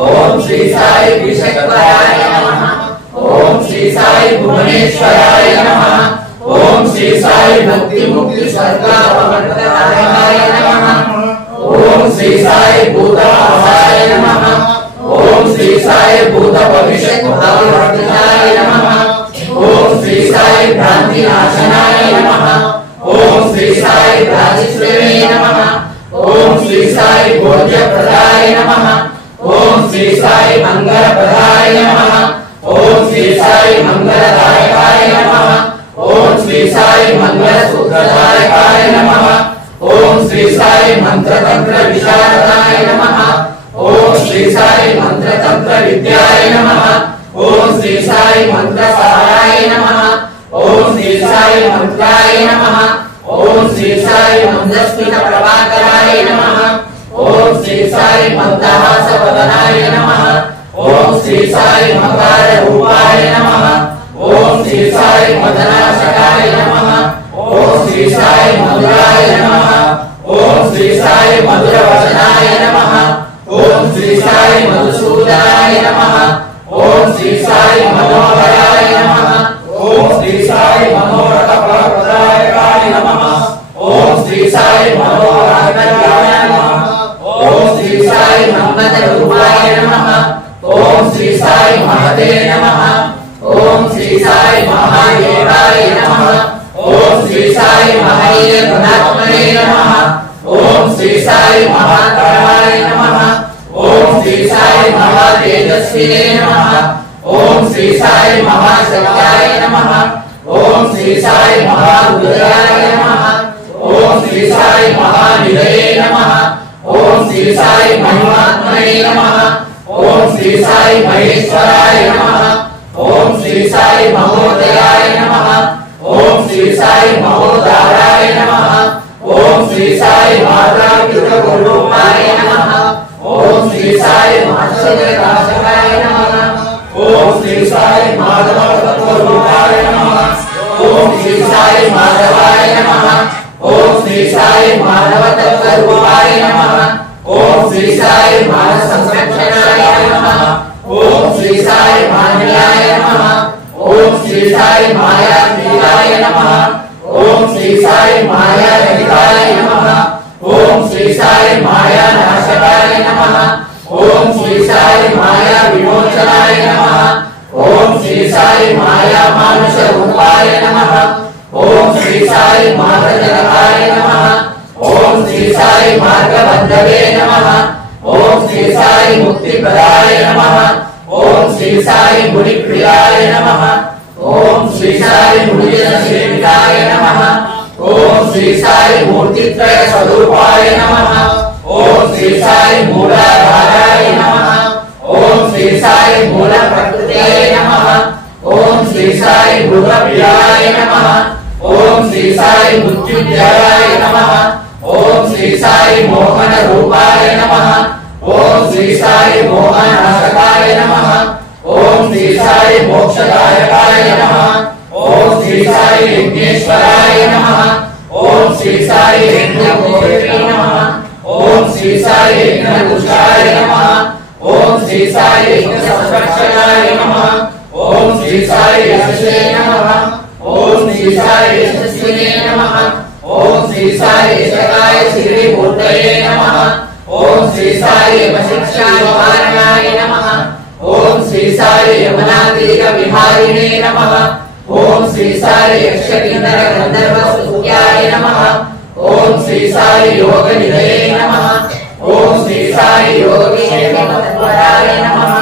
ओम श्री साई विशक्वराय नमः। ओम श्री साई भुवनेश्वराय नमः। ओम श्री साई भक्ति मुक्ति स्वर्गापवर्तनाय नमः। ओम श्री साई भूतभावाय नमः। ओम श्री साई भूत भविष्यत् भाववर्धनाय नमः। ओम श्री साई भ्रांति नाशनाय नमः। ओम श्री साई भ्रातिश्रेणे नमः। ओम श्री साई भोज्य प्रदाय नमः। ओम श्री साई मंगल प्रदाय नमः। ओम श्री साई मंगलदायकाय नमः। ओम श्री साई मंगल सूत्रदायकाय नमः। ओम श्री साई मंत्र तंत्र विशारदाय नमः। ओम श्री साई मंत्र तंत्र विद्याय नमः। ओम श्री साई मंत्र सहायाय नमः। ओम श्री साई मंत्राय नमः। ओम श्री साई मंदस्मित प्रभाकराय नमः। ओम श्री साई मंदहास वदनाय नमः। ओम श्री साई मकार रूपाय नमः। ओम श्री साई मदनाशकाय नमः। ओम श्री साई मधुराय नमः। ओम श्री साई मधुर वचनाय नमः। ओम श्री साई मधुसूदनाय नमः। ओम श्री साई मनोहराय नमः। ओम श्री साई मनोरथ फलप्रदायकाय नमः। ओम श्री साई मनोहराय नमः। ओम श्री साई मन्मथ रूपाय नमः। ओम श्री साई महते नमः। ओम श्री साई महादेवाय नमः। ओम श्री साई महावीर गुणात्मने नमः। ओम श्री साई महातराय नमः। ओम श्री साई महातेजस्विने नमः। ओम श्री साई महाशक्ताय नमः। ओम श्री साई महारुद्राय नमः। ओम श्री साई महानिधये नमः। ओम श्री साई महिमात्मने नमः। ओम श्री साई महेश्वराय नमः। ओम श्री साई महोदयाय नमः। ओम श्री साई महोदाराय नमः। ओम श्री साई माता पिता गुरुपाय नमः। ओम श्री साई महाशयराशकाय नमः। ओम श्री साई माधव तत्वरूपाय नमः। ओम श्री साई माधवाय नमः। ओम श्री साई माधव तत्वरूपाय नमः। ओम श्री साई मानव संरक्षणाय नमः। ओम श्री साई मान्याय नमः। ओम श्री साई मायातीताय नमः। ओम श्री साई माया रहिताय नमः। ओम श्री साई माया नाशकाय नमः। ओम श्री साई माया विमोचनाय नमः। ओम श्री साई माया मानुष रूपाय नमः। ओम श्री साई मार्गजनकाय नमः। ओम श्री साई मार्गबंधवे नमः। ओम श्री साई मुक्तिप्रदाय नमः। ओम श्री साई मुनिप्रियाय नमः। ओम श्री साई मुनिजन सेविताय नमः। ओम श्री साई मूर्तित्रय स्वरूपाय नमः। ओम श्री साई मूलाधाराय नमः। ओम श्री साई मूल प्रकृतये नमः। ओम श्री साई भूतप्रियाय नमः। ओम श्री साई मृत्युंजयाय नमः। ओम श्री साई मोहन रूपाय नमः। ओम श्री साई मोहनाशकाय नमः। ओम श्री साई मोक्षदायकाय नमः। ओम श्री साई यज्ञेश्वराय नमः। ओम श्री साई यज्ञमूर्तये नमः। ओम श्री साई यज्ञपुरुषाय नमः। ओम श्री साई यज्ञसंरक्षणाय नमः। ओम श्री साई यशसे नमः। ओम श्री साई यशस्विने नमः। ओम श्री साई यशकाय श्रीमूर्तये नमः। ओम श्री साई यमशिक्षानिवारणाय नमः। ओम श्री साई यमनातीत विहारिणे नमः। ओम श्री साई यक्षकिन्नर गंधर्व स्तुत्याय नमः। ओम श्री साई योगनिधये नमः। ओम श्री साई योगक्षेमप्रदाय नमः।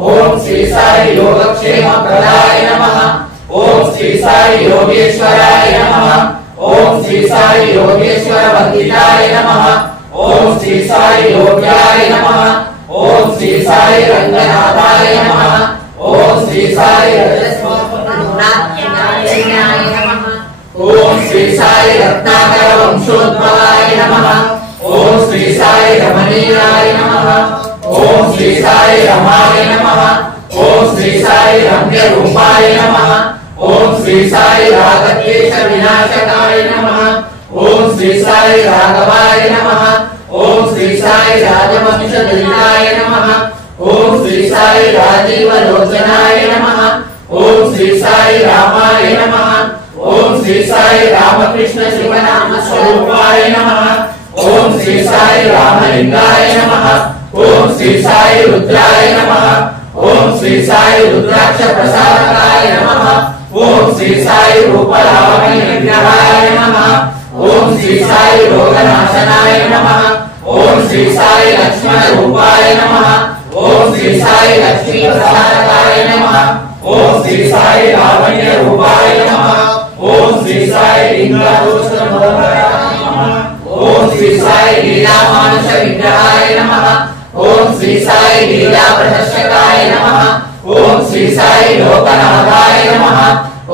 ओम श्री साई योगक्षेमप्रदाय नमः। ओम श्री साई योगेश्वराय नमः। ओम श्री साई योगेश्वर वंदिताय नमः। ओम श्री साई योग्याय नमः। ओम श्री साई रंगनाथाय नमः। ओम श्री साई रजस्वनाथाय नमः। ओम श्री साई रत्नाकर वंशोद्भवाय नमः। ओम श्री साई रमणीयाय नमः। ओम श्री साई रमाय नमः। ओम श्री साई रम्य रूपाय नमः। ओम श्री साई रागद्वेष विनाशकाय नमः। ओम श्री साई राघवाय नमः। ओम श्री साई राजवंशदलिताय नमः। ओम श्री साई राजीव लोचनाय नमः। ओम श्री साई रामाय नमः। ओम श्री साई रामकृष्ण शिवनाम स्वरूपाय नमः। ओम श्री साई रामलिंगाय नमः। ओम श्री साई रुद्राय नमः। ओम श्री साई रुद्राक्ष प्रसादकाय नमः। ओम श्री साई रूपलावण्य विग्रहाय नमः। ओम श्री साई रोगनाशनाय नमः। ओम श्री साई लक्ष्मण रूपाय नमः। ओम श्री साई लक्ष्मी प्रसादकाय नमः। ओम श्री साई लावण्य रूपाय नमः। ओम श्री साई लिंगादोषमोहनाय नमः। ओम श्री साई लीला मानुष विग्रहाय नमः। ओम श्री साई लीला प्रदर्शकाय नमः। ओम श्री साई लोकनाथाय नमः।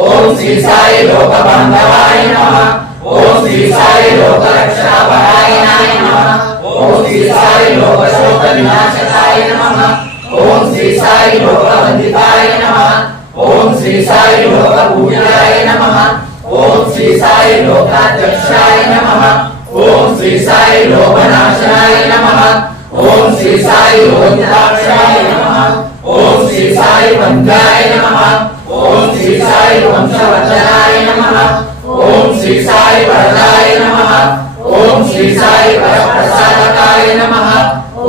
ओम श्री साई लोकबांधवाय नमः। ओम श्री साई लोकरक्षापरायणाय नमः। ओम श्री साई लोकशोक विनाशकाय नमः। ओम श्री साई लोकवंदिताय नमः। ओम श्री साई लोकपूज्याय नमः। ओम श्री साई लोकाध्यक्षाय नमः। ओम श्री साई लोकनाशनाय नमः। ओम श्री साई लोकदाक्षाय नमः। ओम श्री साई वंद्याय नमः। ओम श्री साई वंशवर्धनाय नमः। ओम श्री साई वरदाय नमः। ओम श्री साई वरप्रसादकाय नमः।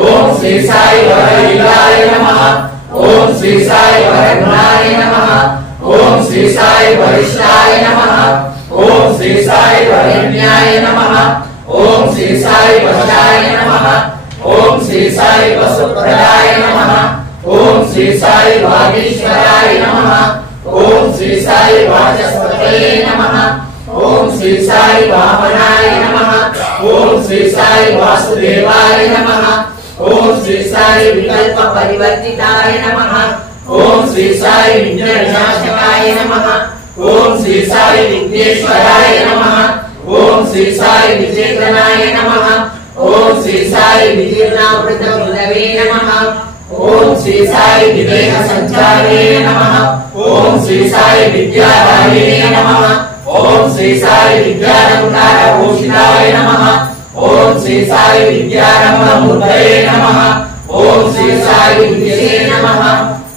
ओम श्री साई वरलीलाय नमः। ओम श्री साई वरज्ञाय नमः। ओम श्री साई वरिष्ठाय नमः। ओम श्री साई वरेण्याय नमः। ओम श्री साई वशाय नमः। ओम श्री साई वसुप्रदाय नमः। ओम श्री साई वागीश्वराय नमः। ओम श्री साई वाचस्पतये नमः। ओम श्री श्री साई वामनाय नमः। ओम श्री साई वासुदेवाय नमः। ओम श्री साई विकल्प परिवर्तिताय नमः। ओम श्री साई विघ्न विनाशकाय नमः। ओम श्री साई विघ्नेश्वराय नमः। ओम श्री साई विजयगणाय नमः। ओम श्री साई विदीर्णावृत गुरवे नमः। ओम श्री साई विवेक संचारे नमः। ओम श्री साई विद्याधारिणे नमः। ओम श्री साई विद्यालंकार भूषिताय नमः। ओम श्री साई विद्यारंभ मूर्तये नमः। ओम श्री साई विद्ये नमः।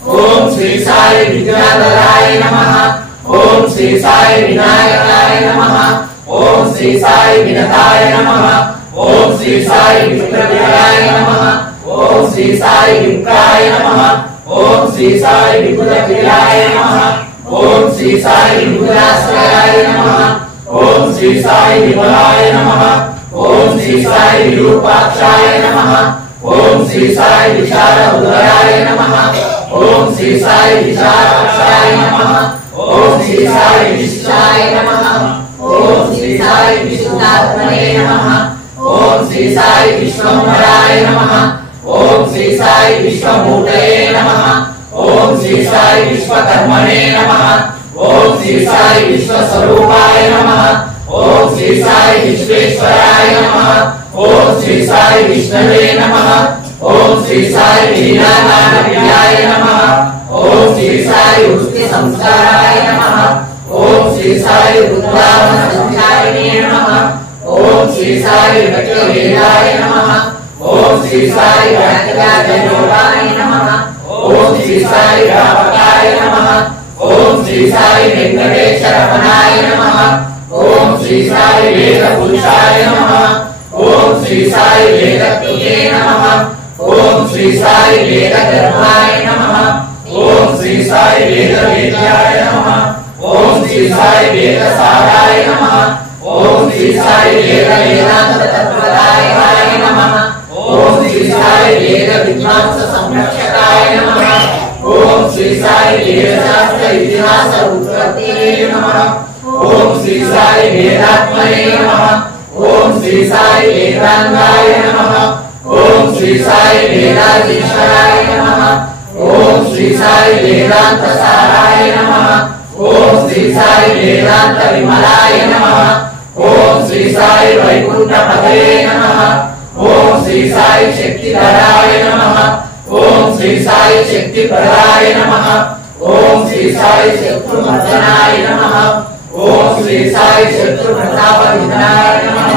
ओम श्री साई विद्याधराय नमः। ओम श्री साई विनायकाय नमः। ओम श्री साई विनताय नमः। ओम श्री साई विक्रमाय नमः। ओम श्री साई विक्राय नमः। ओम श्री साई विकुलप्रियाय नमः। ओम श्री साई विकुलाश्रयाय नमः। ओम श्री साई विमलाय नमः। ओम श्री साई विरूपाक्षाय नमः। ओम श्री साई विशालउदराय नमः। ओम श्री साई विशालाक्षाय नमः। ओम श्री साई विशिष्टाय नमः। ओम श्री साई विशुद्धात्मने नमः। ओम श्री साई विश्वम्भराय नमः। ओम श्री साई विश्वमूर्तये नमः। ओम श्री साई विश्वकर्मणे नमः। ओम श्री साई विश्वस्वरूपाय नमः। ओम श्री साई विश्वेश्वराय नमः। ओम श्री साई विष्णवे नमः। ओम श्री साई लीलानाथप्रियाय नमः। ओम श्री साई उष्टि संस्काराय नमः। ओम श्री साई रुद्रावन संचारिणे नमः। ओम श्री साई वेदाय नमः। ओम श्री साई व्याख्याय नमः। ओम श्री साई व्यापकाय नमः। ओम श्री साई वेंकटेश्वरमनाय नमः। ओम श्री साई वेद पुरुषाय नमः। ओम श्री साई वेदकृते नमः। ओम श्री साई वेदगर्भाय नमः। ओम श्री साई वेदवेद्याय नमः। ओम श्री साई वेदसाराय नमः। ओम श्री साई वेदांत तत्वदायकाय नमः। ओम श्री साई वेद विद्वांस संरक्षकाय नमः। ओम श्री साई वेदशास्त्र इतिहास उत्पत्तिये नमः। ओम श्री साई वेदात्मने नमः। ओम श्री साई वेदांगाय नमः। ओम श्री साई वेदाधीश्वराय नमः। ओम श्री साई वेदांत साराय नमः। ओम श्री साई वेदांत विमलाय नमः। ओम श्री साई वैकुंठ पदये नमः। ओम श्री साई शक्तिधराय नमः। ओम श्री साई शक्तिप्रदाय नमः। ओम श्री साई शत्रुमर्दनाय नमः। ओम श्री साई शत्रुप्रतापविनाय नमः।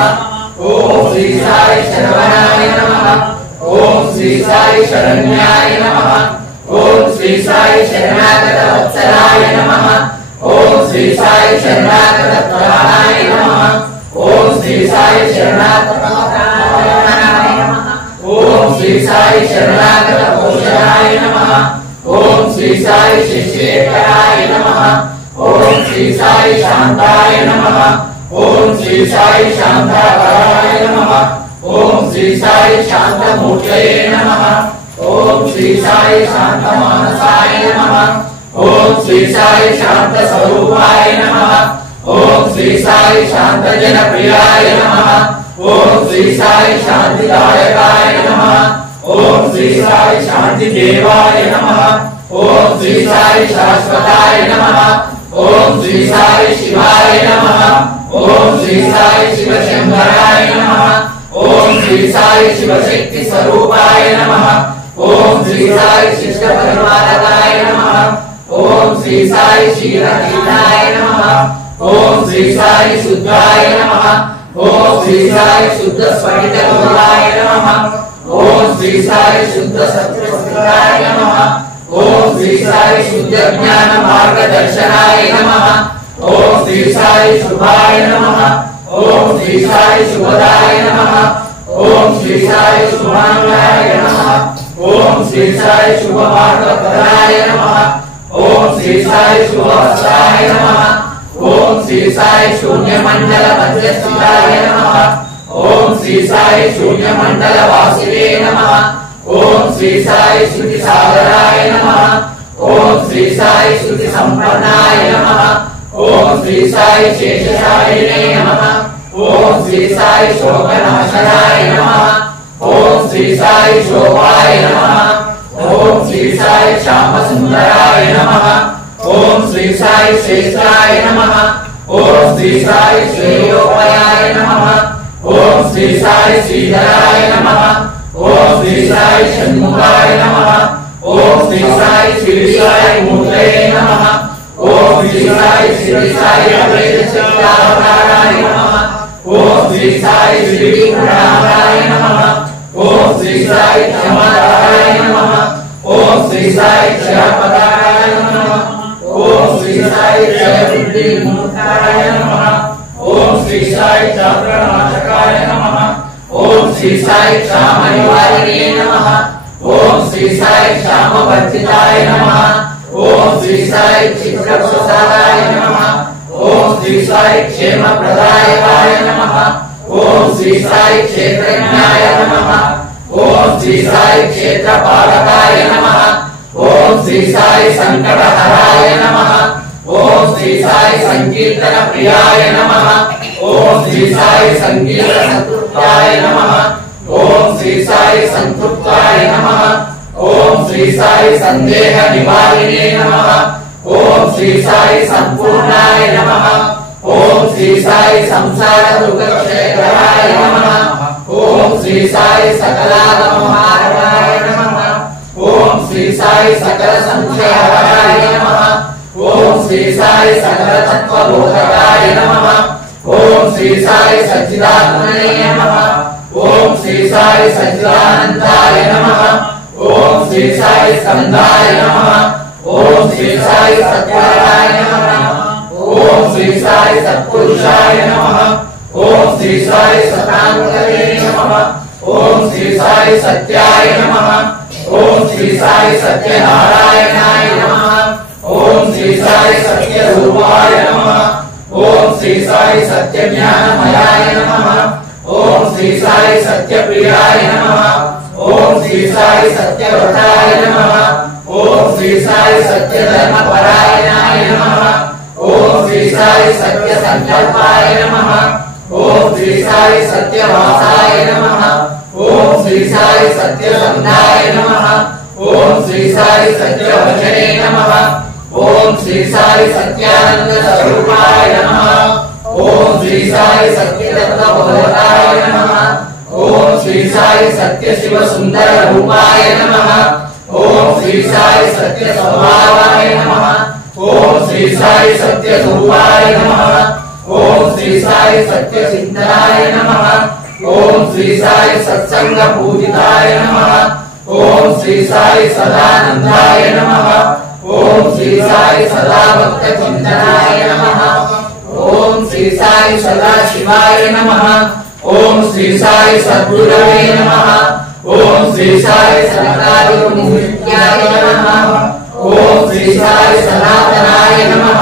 ओम श्री साई शरवणाय नमः। ओम श्री साई शरण्याय नमः। ओम श्री साई शरणागत वत्सलाय नमः। ओम श्री साई शरणागत प्रदानाय नमः। ओम श्री साई शरणागत ओम श्री साई शरणागत पोषणाय नमः। ओम श्री साई शिष्येकराय नमः। ओम श्री साई शांताय नमः। ओम श्री साई शांताकराय नमः। ओम श्री साई शांतमूर्तये नमः। ओम श्री साई शांतमानसाय नमः। ओम श्री साई शांतस्वरूपाय नमः। ओम श्री साई शांतजनप्रियाय नमः। ओम श्री साई शांतिदायकाय नमः। ओम श्री साई शांतिदेवाय नमः। ओम श्री साई शाश्वताय नमः। ओम श्री साई शिवाय नमः। ओम श्री साई शिवशंकराय नमः। ओम श्री साई शिवशक्ति स्वरूपाय नमः। ओम श्री साई शिष्ट परिवारकाय नमः। ओम श्री साई क्षीरतीर्थाय नमः। ओम श्री साई शुद्धाय नमः। ओम श्री साई शुद्ध स्फटिकगोलाय नमः। ओम श्री साई शुद्ध सत्यस्थिताय नमः। ओम श्री साई शुद्ध ज्ञान मार्गदर्शनाय नमः। ओम श्री साई शुभाय नमः। ओम श्री साई शुभदाय नमः। ओम श्री साई शुभांगाय नमः। ओम श्री साई शुभमार्गप्रदाय नमः। ओम श्री साई शुभवस्त्राय नमः। ओम श्री साई शून्य मंडल मध्यस्थिताय नमः। ओम श्री साई शून्य मंडल वासिवे नमः। ओम श्री साई श्रुति सागराय नमः। ओम श्री साई श्रुति संपन्नाय नमः। ओम श्री साई शेषशायिने नमः। ओम श्री साई शोकनाशनाय नमः। ओम श्री साई शोभाय नमः। ओम श्री साई श्यामसुंदराय नमः। ओम श्री साई श्रेष्ठाय नमः। ओम श्री साई श्रेयोपायाय नमः। ओम श्री साई श्रीधराय नमः। ओम श्री साई षण्मुखाय नमः। ओम श्री साई श्रीसाई मूर्तये नमः। ओम श्री साई श्रीसाई अवैधचित्तावताराय नमः। ओम श्री साई श्रीगुणावताराय नमः। ओम श्री साई क्षमावताराय नमः। ओम श्री साई क्षयपताराय नमः। ओम श्री साई क्षयबुद्धिमूर्ताय नमः। ओम श्री साई चात्रनाशकाय नमः। ओम श्री साई क्षामनिवारिणे नमः। ओम श्री साई क्षामवर्जिताय नमः। ओम श्री साई चित्रप्रसादाय नमः। ओम श्री साई क्षेमप्रदायकाय नमः। ओम श्री साई क्षेत्रज्ञाय नमः। ओम श्री साई क्षेत्रपालकाय नमः। ओम श्री साई संकटहराय नमः। ओम श्री साई संकीर्तन प्रियाय नमः। ओम श्री साई संकीर्तन संतुष्टाय नमः। ओम श्री साई संतृप्ताय नमः। ओम श्री साई संदेह निवारिणे नमः। ओम श्री साई संपूर्णाय नमः। ओम श्री साई संसार दुःखक्षेत्राय नमः। ओम श्री साई सकलागमहाराय नमः। ओम श्री साई सकल संशयहराय नमः। ओम श्री साई सकल तत्वबोधकाय नमः। ओम श्री साई सच्चिदात्मने नमः। ओम श्री साई सच्चिदानंदाय नमः। ओम श्री साई स्कंदाय नमः। ओम श्री साई सत्वराय नमः। ओम श्री साई सत्पुरुषाय नमः। ओम श्री साई सतांगले नमः। ओम श्री साई सत्याय नमः। ओम श्री साई सत्यनारायणाय नमः। ओम श्री साई सत्यरूपाय नमः। ओम श्री साई सत्यज्ञानमयाय नमः। ओम श्री साई सत्यप्रियाय नमः। ओम श्री साई सत्यव्रताय नमः। ओम श्री साई सत्यधर्मपरायणाय नमः। ओम श्री साई सत्यसंकल्पाय नमः। ओम श्री साई सत्यवासाय नमः। ओम श्री साई सत्यसंधाय नमः। ओम श्री साई सत्यवचने नमः। ओम श्री साई सत्यानंद स्वरूपाय नमः। ओम श्री साई सत्यतत्वबोधाय नमः। ओम श्री साई सत्य शिव सुंदर रूपाय नमः। ओम श्री साई सत्य स्वभावाय नमः। ओम श्री साई सत्य स्वरूपाय नमः। ओम श्री साई सत्य चिंतनाय नमः। ओम श्री साई सत्संग पूजिताय नमः। ओम श्री साई सदानंदाय नमः। ओम श्री साई सदा भक्त चिंतनाय नमः। ओम श्री साई सदा शिवाय नमः। ओम श्री साई सद्गुरवे नमः। ओम श्री साई सदानंदाय नमः। ओम श्री साई सनातनाय नमः।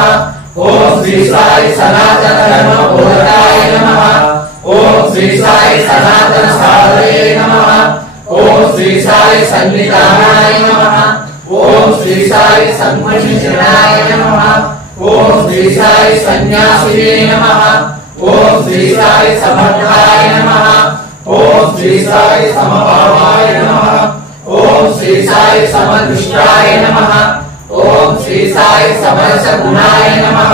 ओम श्री साई सनातन धर्म बोधकाय नमः। ओम श्री साई सनातन साधवे नमः। ओम श्री साई सन्निधानाय नमः। ओम श्री साई संमोचनाय नमः। ओम श्री साई सन्यासिने नमः। ओम श्री साई समर्थाय नमः। ओम श्री साई समभावाय नमः। ओम श्री साई समदृष्टाय नमः। ओम श्री साई समरस गुणाय नमः।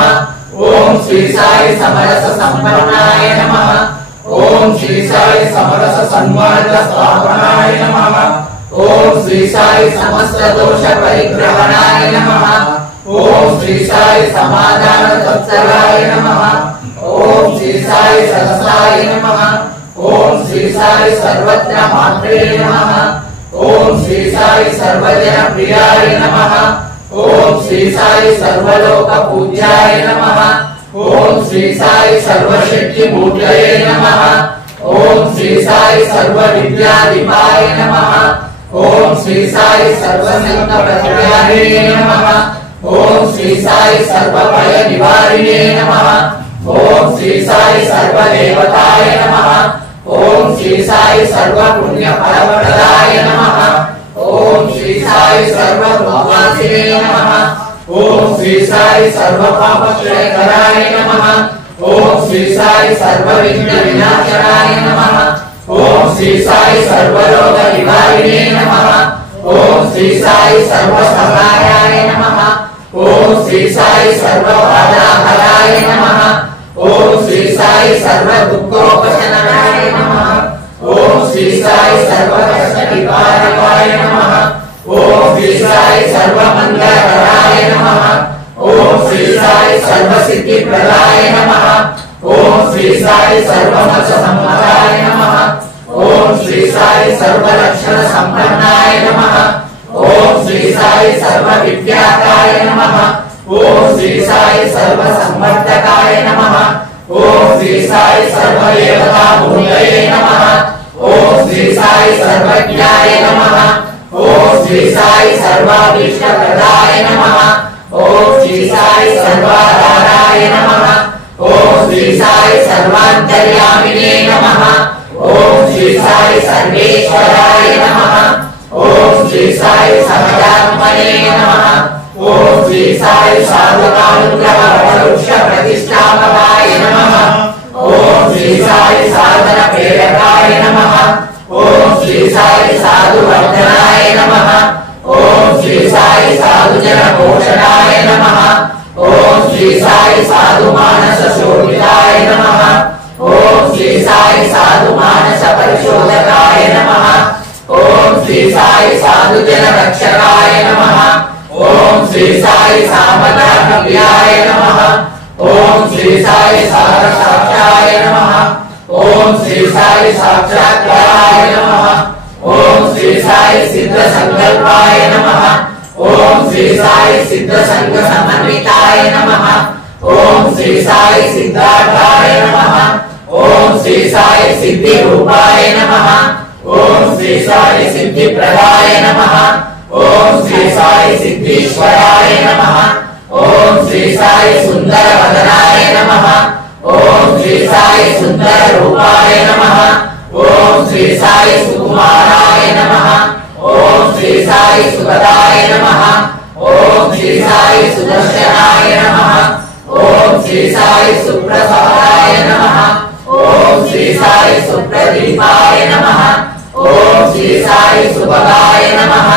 ओम श्री साई समरस संपन्नाय नमः। ओम श्री साई समरस सन्मार्ग स्थापनाय नमः। ओम श्री साई समस्त दोष परिग्रहणाय नमः। ओम श्री साई समाधान तत्सराय नमः। ओम श्री साई सरसाय नमः। ओम श्री साई सर्वत्र मात्रे नमः। ओम श्री साई सर्वजन प्रियाय नमः। ओम श्री साई सर्वलोक पूज्याय नमः। ओम श्री साई सर्वशक्ति मूर्तये नमः। ओम श्री साई सर्व विद्याधिपाय नमः। ओम श्री साई सर्वसंग प्रतिज्ञाने नमः। ओम श्री साई सर्व भय निवारिणे नमः। ओम श्री साई सर्व देवताय नमः। ओम श्री साई सर्व पुण्य फलप्रदाय नमः। ओम श्री साई सर्व भोगासिने नमः। ओम श्री साई सर्व पाप क्षयकराय नमः। ओम श्री साई सर्व विघ्न विनाशनाय नमः। ओम श्री साई सर्व रोग निवारिणे नमः। ओम श्री साई सर्व सहायाय नमः। ओम श्री साई सर्व बाधाहराय नमः। ओम श्री साई सर्व दुःखोपशमनाय नमः। ओम श्री साई सर्व कष्ट निवारकाय नमः। ओम श्री साई सर्व मंगलकराय नमः। ओम श्री साई सर्व सिद्धि प्रदाय नमः। ओम श्री साई सर्व मोक्ष सम्पदाय नमः। ओम श्री साई सर्व लक्षण संपन्नाय नमः। ओम श्री साई सर्व विद्याकाय नमः। ओम श्री साई सर्व संवर्धकाय नमः। ओम श्री साई सर्व देवता मूर्तये नमः। ओम श्री साई सर्वज्ञाय नमः। ओम श्री साई सर्वाभीष्ट प्रदाय नमः। ओम श्री साई सर्वाधाराय नमः। ओम श्री साई सर्वान्तर्यामिने नमः। ओम श्री साई सर्वेश्वराय नमः। ओम श्री साई सहजात्मने नमः। ओम श्री साई साधुकानुग्रह वृक्ष प्रतिष्ठापकाय नमः। ओम श्री साई साधन प्रेरकाय नमः। ओम श्री साई साधु वर्धनाय नमः। ओम श्री साई साधु जन पोषणाय नमः। ओम श्री साई साधु मानस शोभिताय नमः। ओम श्री साई साधु मानस परिशोधकाय नमः। ओम श्री साई साधु जन रक्षकाय नमः। ओम श्री साई सामदाय नमः। ओम श्री साई साक्षाय नमः। ओम श्री साई साक्षात्काराय नमः। ओम श्री साई सिद्ध संकल्पाय नमः। ओम श्री साई सिद्ध संग समन्विताय नमः। ओम श्री साई सिद्धार्थाय नमः। ओम श्री साई सिद्धि रूपाय नमः। ओम श्री साई सिद्धि प्रदाय नमः। ओम श्री साई सिद्धीश्वराय नमः। ओम श्री साई सुंदर वदनाय नमः। ओम श्री साई सुंदर रूपाय नमः। ओम श्री साई सुकुमाराय नमः। ओम श्री साई सुगताय नमः। ओम श्री साई सुदर्शनाय नमः। ओम श्री साई सुप्रसादाय नमः। ओम श्री साई सुप्रदीपाय नमः। ओम श्री साई सुभगाय नमः।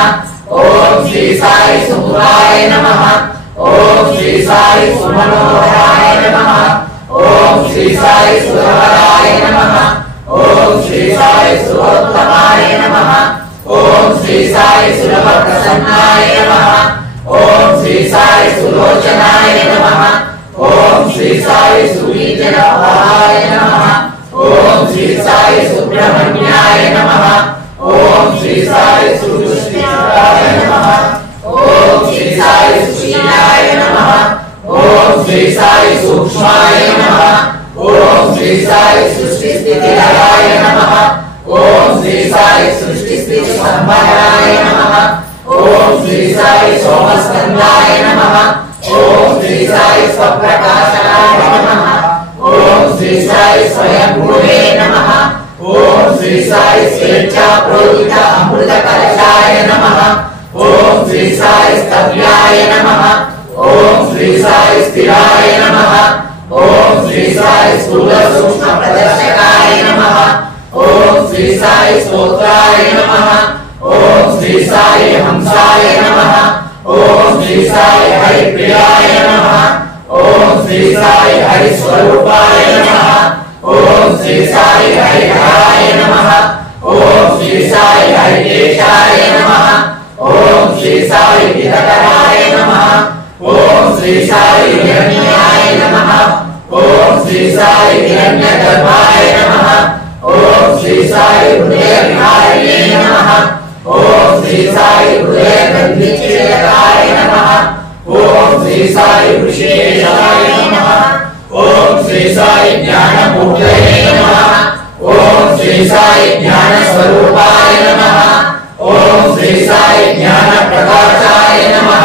ओम श्री साई सुमुखाय नमः। ओम श्री साई सुमनोहराय नमः। ओम श्री साई सुरवराय नमः। ओम श्री साई सुरोत्तमाय नमः। ओम श्री साई सुलभ प्रसन्नाय नमः। ओम श्री साई सुलोचनाय नमः। ओम श्री साई सुवीजनभाय नमः। ओम श्री साई सुब्रह्मण्याय नमः। ओम श्री साई सुदुष्टिकाय नमः। ओम श्री साई सुशीलाय नमः। ओम श्री साई सूक्ष्माय नमः। ओम श्री साई सृष्टि स्थिति लयाय नमः। ओम श्री साई सृष्टि स्थिति संहाराय नमः। ओम श्री साई सोमस्कंदाय नमः। ओम श्री साई स्वप्रकाशाय नमः। ओम श्री साई स्वयं गुरुवे नमः। ओम श्री साई स्वेच्छा प्रोदित अमृत कलशाय नमः। ओम श्री साई स्तव्याय नमः। ओम श्री साई स्थिराय नमः। ओम श्री साई स्थूल सूक्ष्म प्रदर्शकाय नमः। ओम श्री साई स्तोत्राय नमः। ओम श्री साई हंसाय नमः। ओम श्री साई हरिप्रियाय नमः। ओम श्री साई हरिस्वरूपाय नमः। ओम श्री साई हरिहराय नमः। ओम श्री साई हरिकेशाय नमः। ओम श्री साई हितकराय नमः। ओम श्री साई हिरण्याय नमः। ओम श्री साई हिरण्यगर्भाय नमः। ओम श्री साई हृदय विहारिणे नमः। ओम श्री साई हृदय गंधिचेतकाय नमः। ओम श्री साई ऋषिकेशाय नमः। ओम श्री साई ज्ञानमूर्तये नमः। ओम श्री साई ज्ञान स्वरूपाय नमः। ओम श्री साई ज्ञान प्रकाशाय नमः।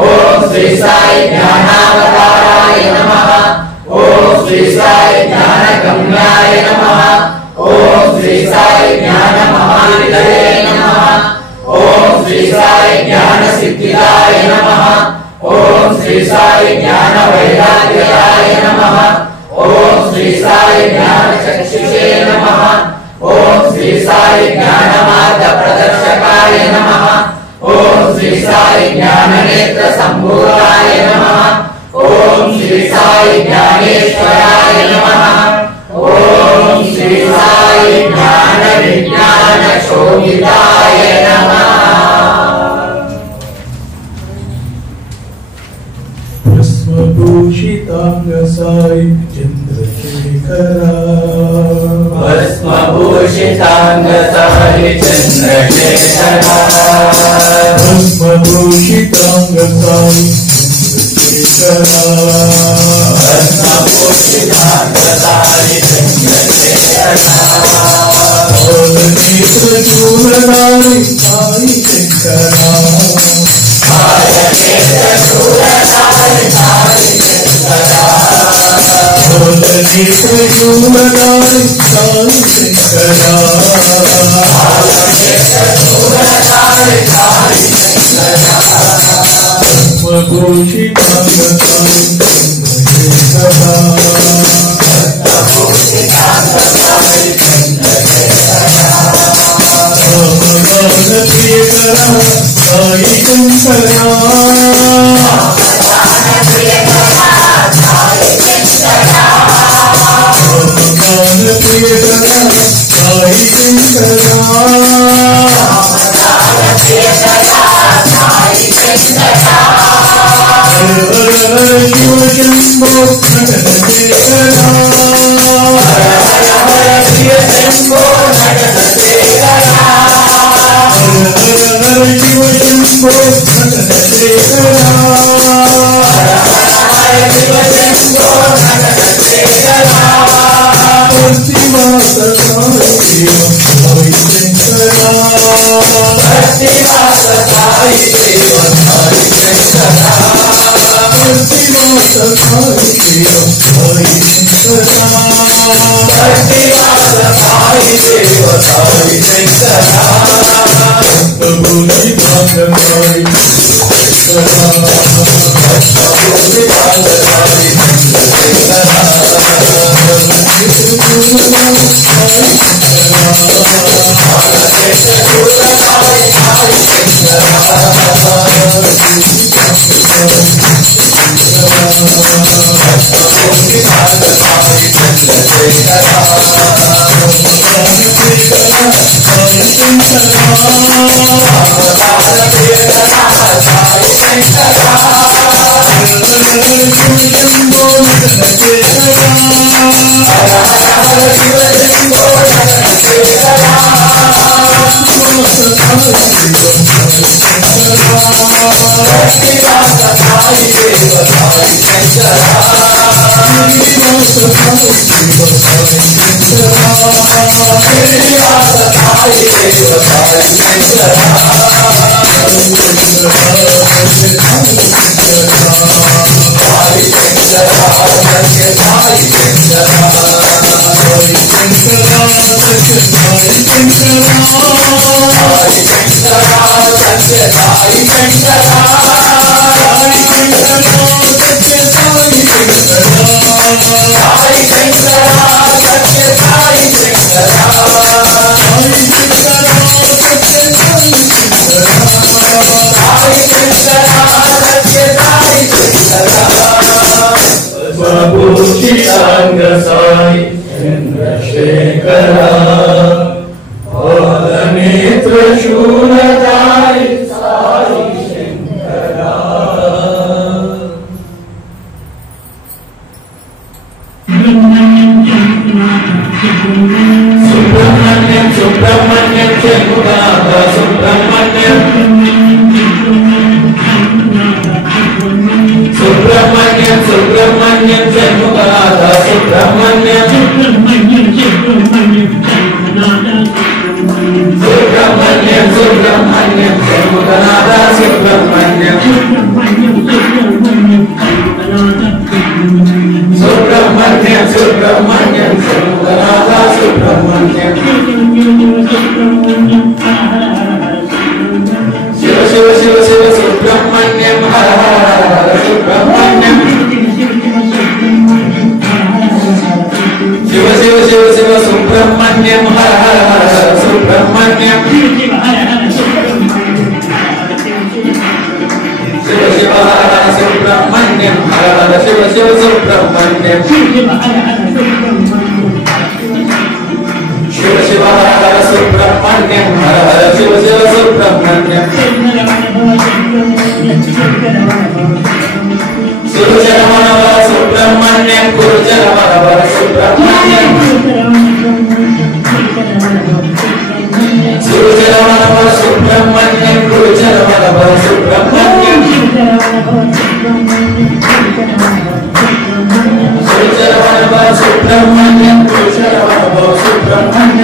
ओम श्री साई ज्ञानावताराय नमः। ओम श्री साई ज्ञान गम्याय नमः। ओम श्री साई ज्ञान महानिलये नमः। ओम श्री साई ज्ञान सिद्धिदाय नमः। ओम साई ज्ञान वैराग्याय नमः। ओम श्री साई ज्ञान चक्षुषे नमः। ओम श्री साई ज्ञान मार्ग प्रदर्शकाय नमः। ओम श्री साई ज्ञान नेत्र संभूताय नमः। ओम श्री साई ज्ञानेश्वराय नमः। ओम श्री साई ज्ञान विज्ञान शोभिताय नमः। भस्मभूषितांग साई चंद्रशेखरा। भस्मभूषितांग साई चंद्रशेखरा। भस्मभूषितांग साई चंद्रशेखरा। भस्मभूषितांग साई चंद्रशेखरा। नेत्र चूरधारी साई शंकरा। नेत्र चूरधारी साई शंकरा। नेत्र चूरधारी साई शंकरा। भस्मभूषितांग साई चंद्रशेखरा। प्रियकरा साई शंकरा। प्रियकरा साई शंकरा। शिव शंभो नटनशेखरा। शिव शंभो नटनशेखरा। शिव शंभो नटनशेखरा। शिव शंभो नटनशेखरा। भक्तिवास साई देव साई शंकरा। भक्तिवास साई देव साई शंकरा। भक्तिवास साई देव साई शंकरा। भक्तिवास साई देव साई शंकरा। भस्मभूषितांग साई शंकरा। भस्मभूषितांग साई भूषितांग साई चंद्रशेखरा। नेत्र शूलधारी साई शंकरा। सुब्रह्मण्यम सुब्रह्मण्यम शंभुनाथ सुब्रह्मण्यम। सुब्रह्मण्यम सुब्रह्मण्यम शंभुनाथ सुब्रह्मण्यम। सुब्रह्मण्यम सुब्रह्मण्यम शंभुनाथ सुब्रह्मण्यम। सुब्रह्मण्यम सुब्रह्मण्यम शंभुनाथ सुब्रह्मण्यम। शिव शिव शिव शिव सुब्रह्मण्यम हर हर हर सुब्रह्मण्यम। हर शिव शिव सुब्रह्मण्यम शिव शिव हर सुब्रह्मण्यम हर शिव शिव सुब्रह्मण्यम सुरजनमनव सुब्रह्मण्यम गुरुजनमनव सुब्रह्मण्यम सुरजनमनव सुब्रह्मण्यम गुरुजनमनव सुब्रह्मण्यम सुरजनमनव सुब्रह्मण्यम गुरुजनमनव सुब्रह्मण्यम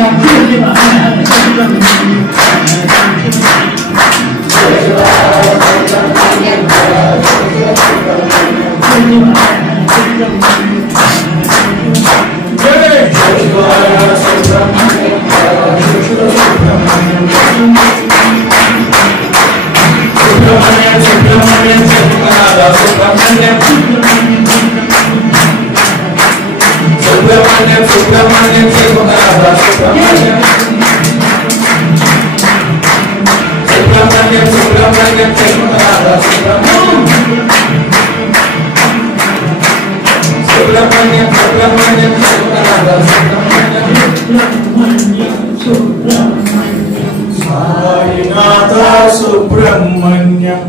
सुब्रह्मण्यम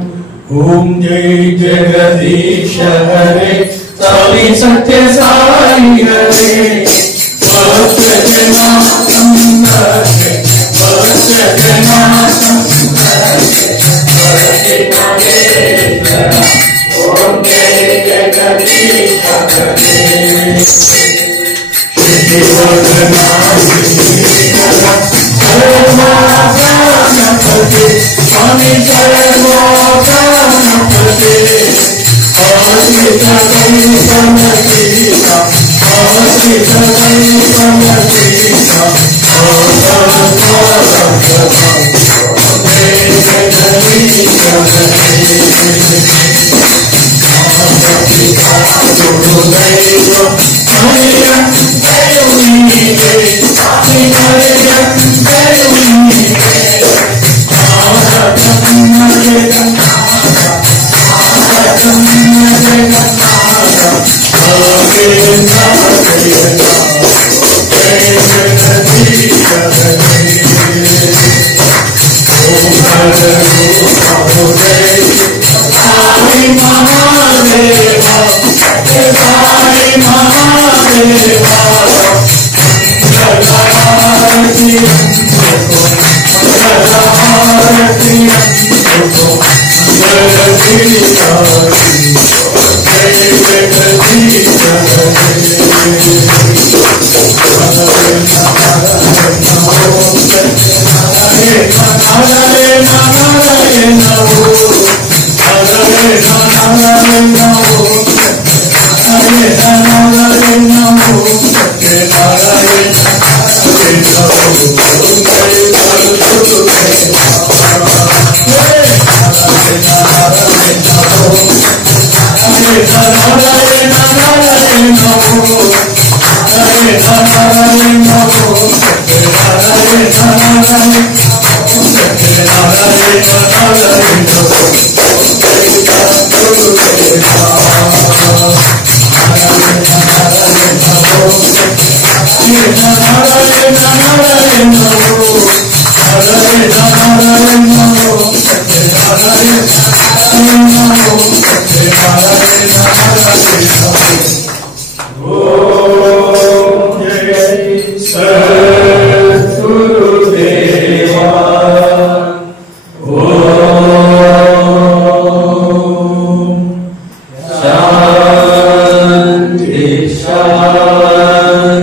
ओम जय जगदीश हरे स्वामी सत्य साई हरे भक्त जनार्दन हरे भक्त जनार्दन हरे ओम जय जगदीश हरे श्री स्वामी सर्वोपनपते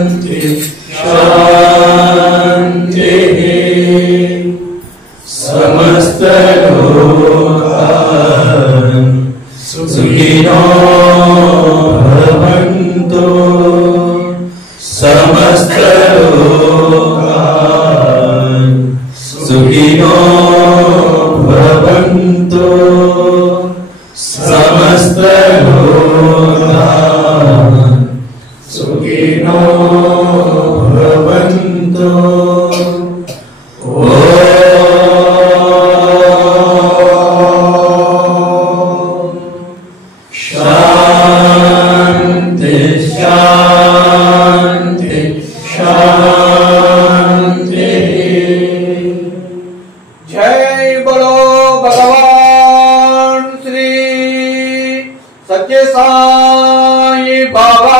शांति సత్య సాయి బాబా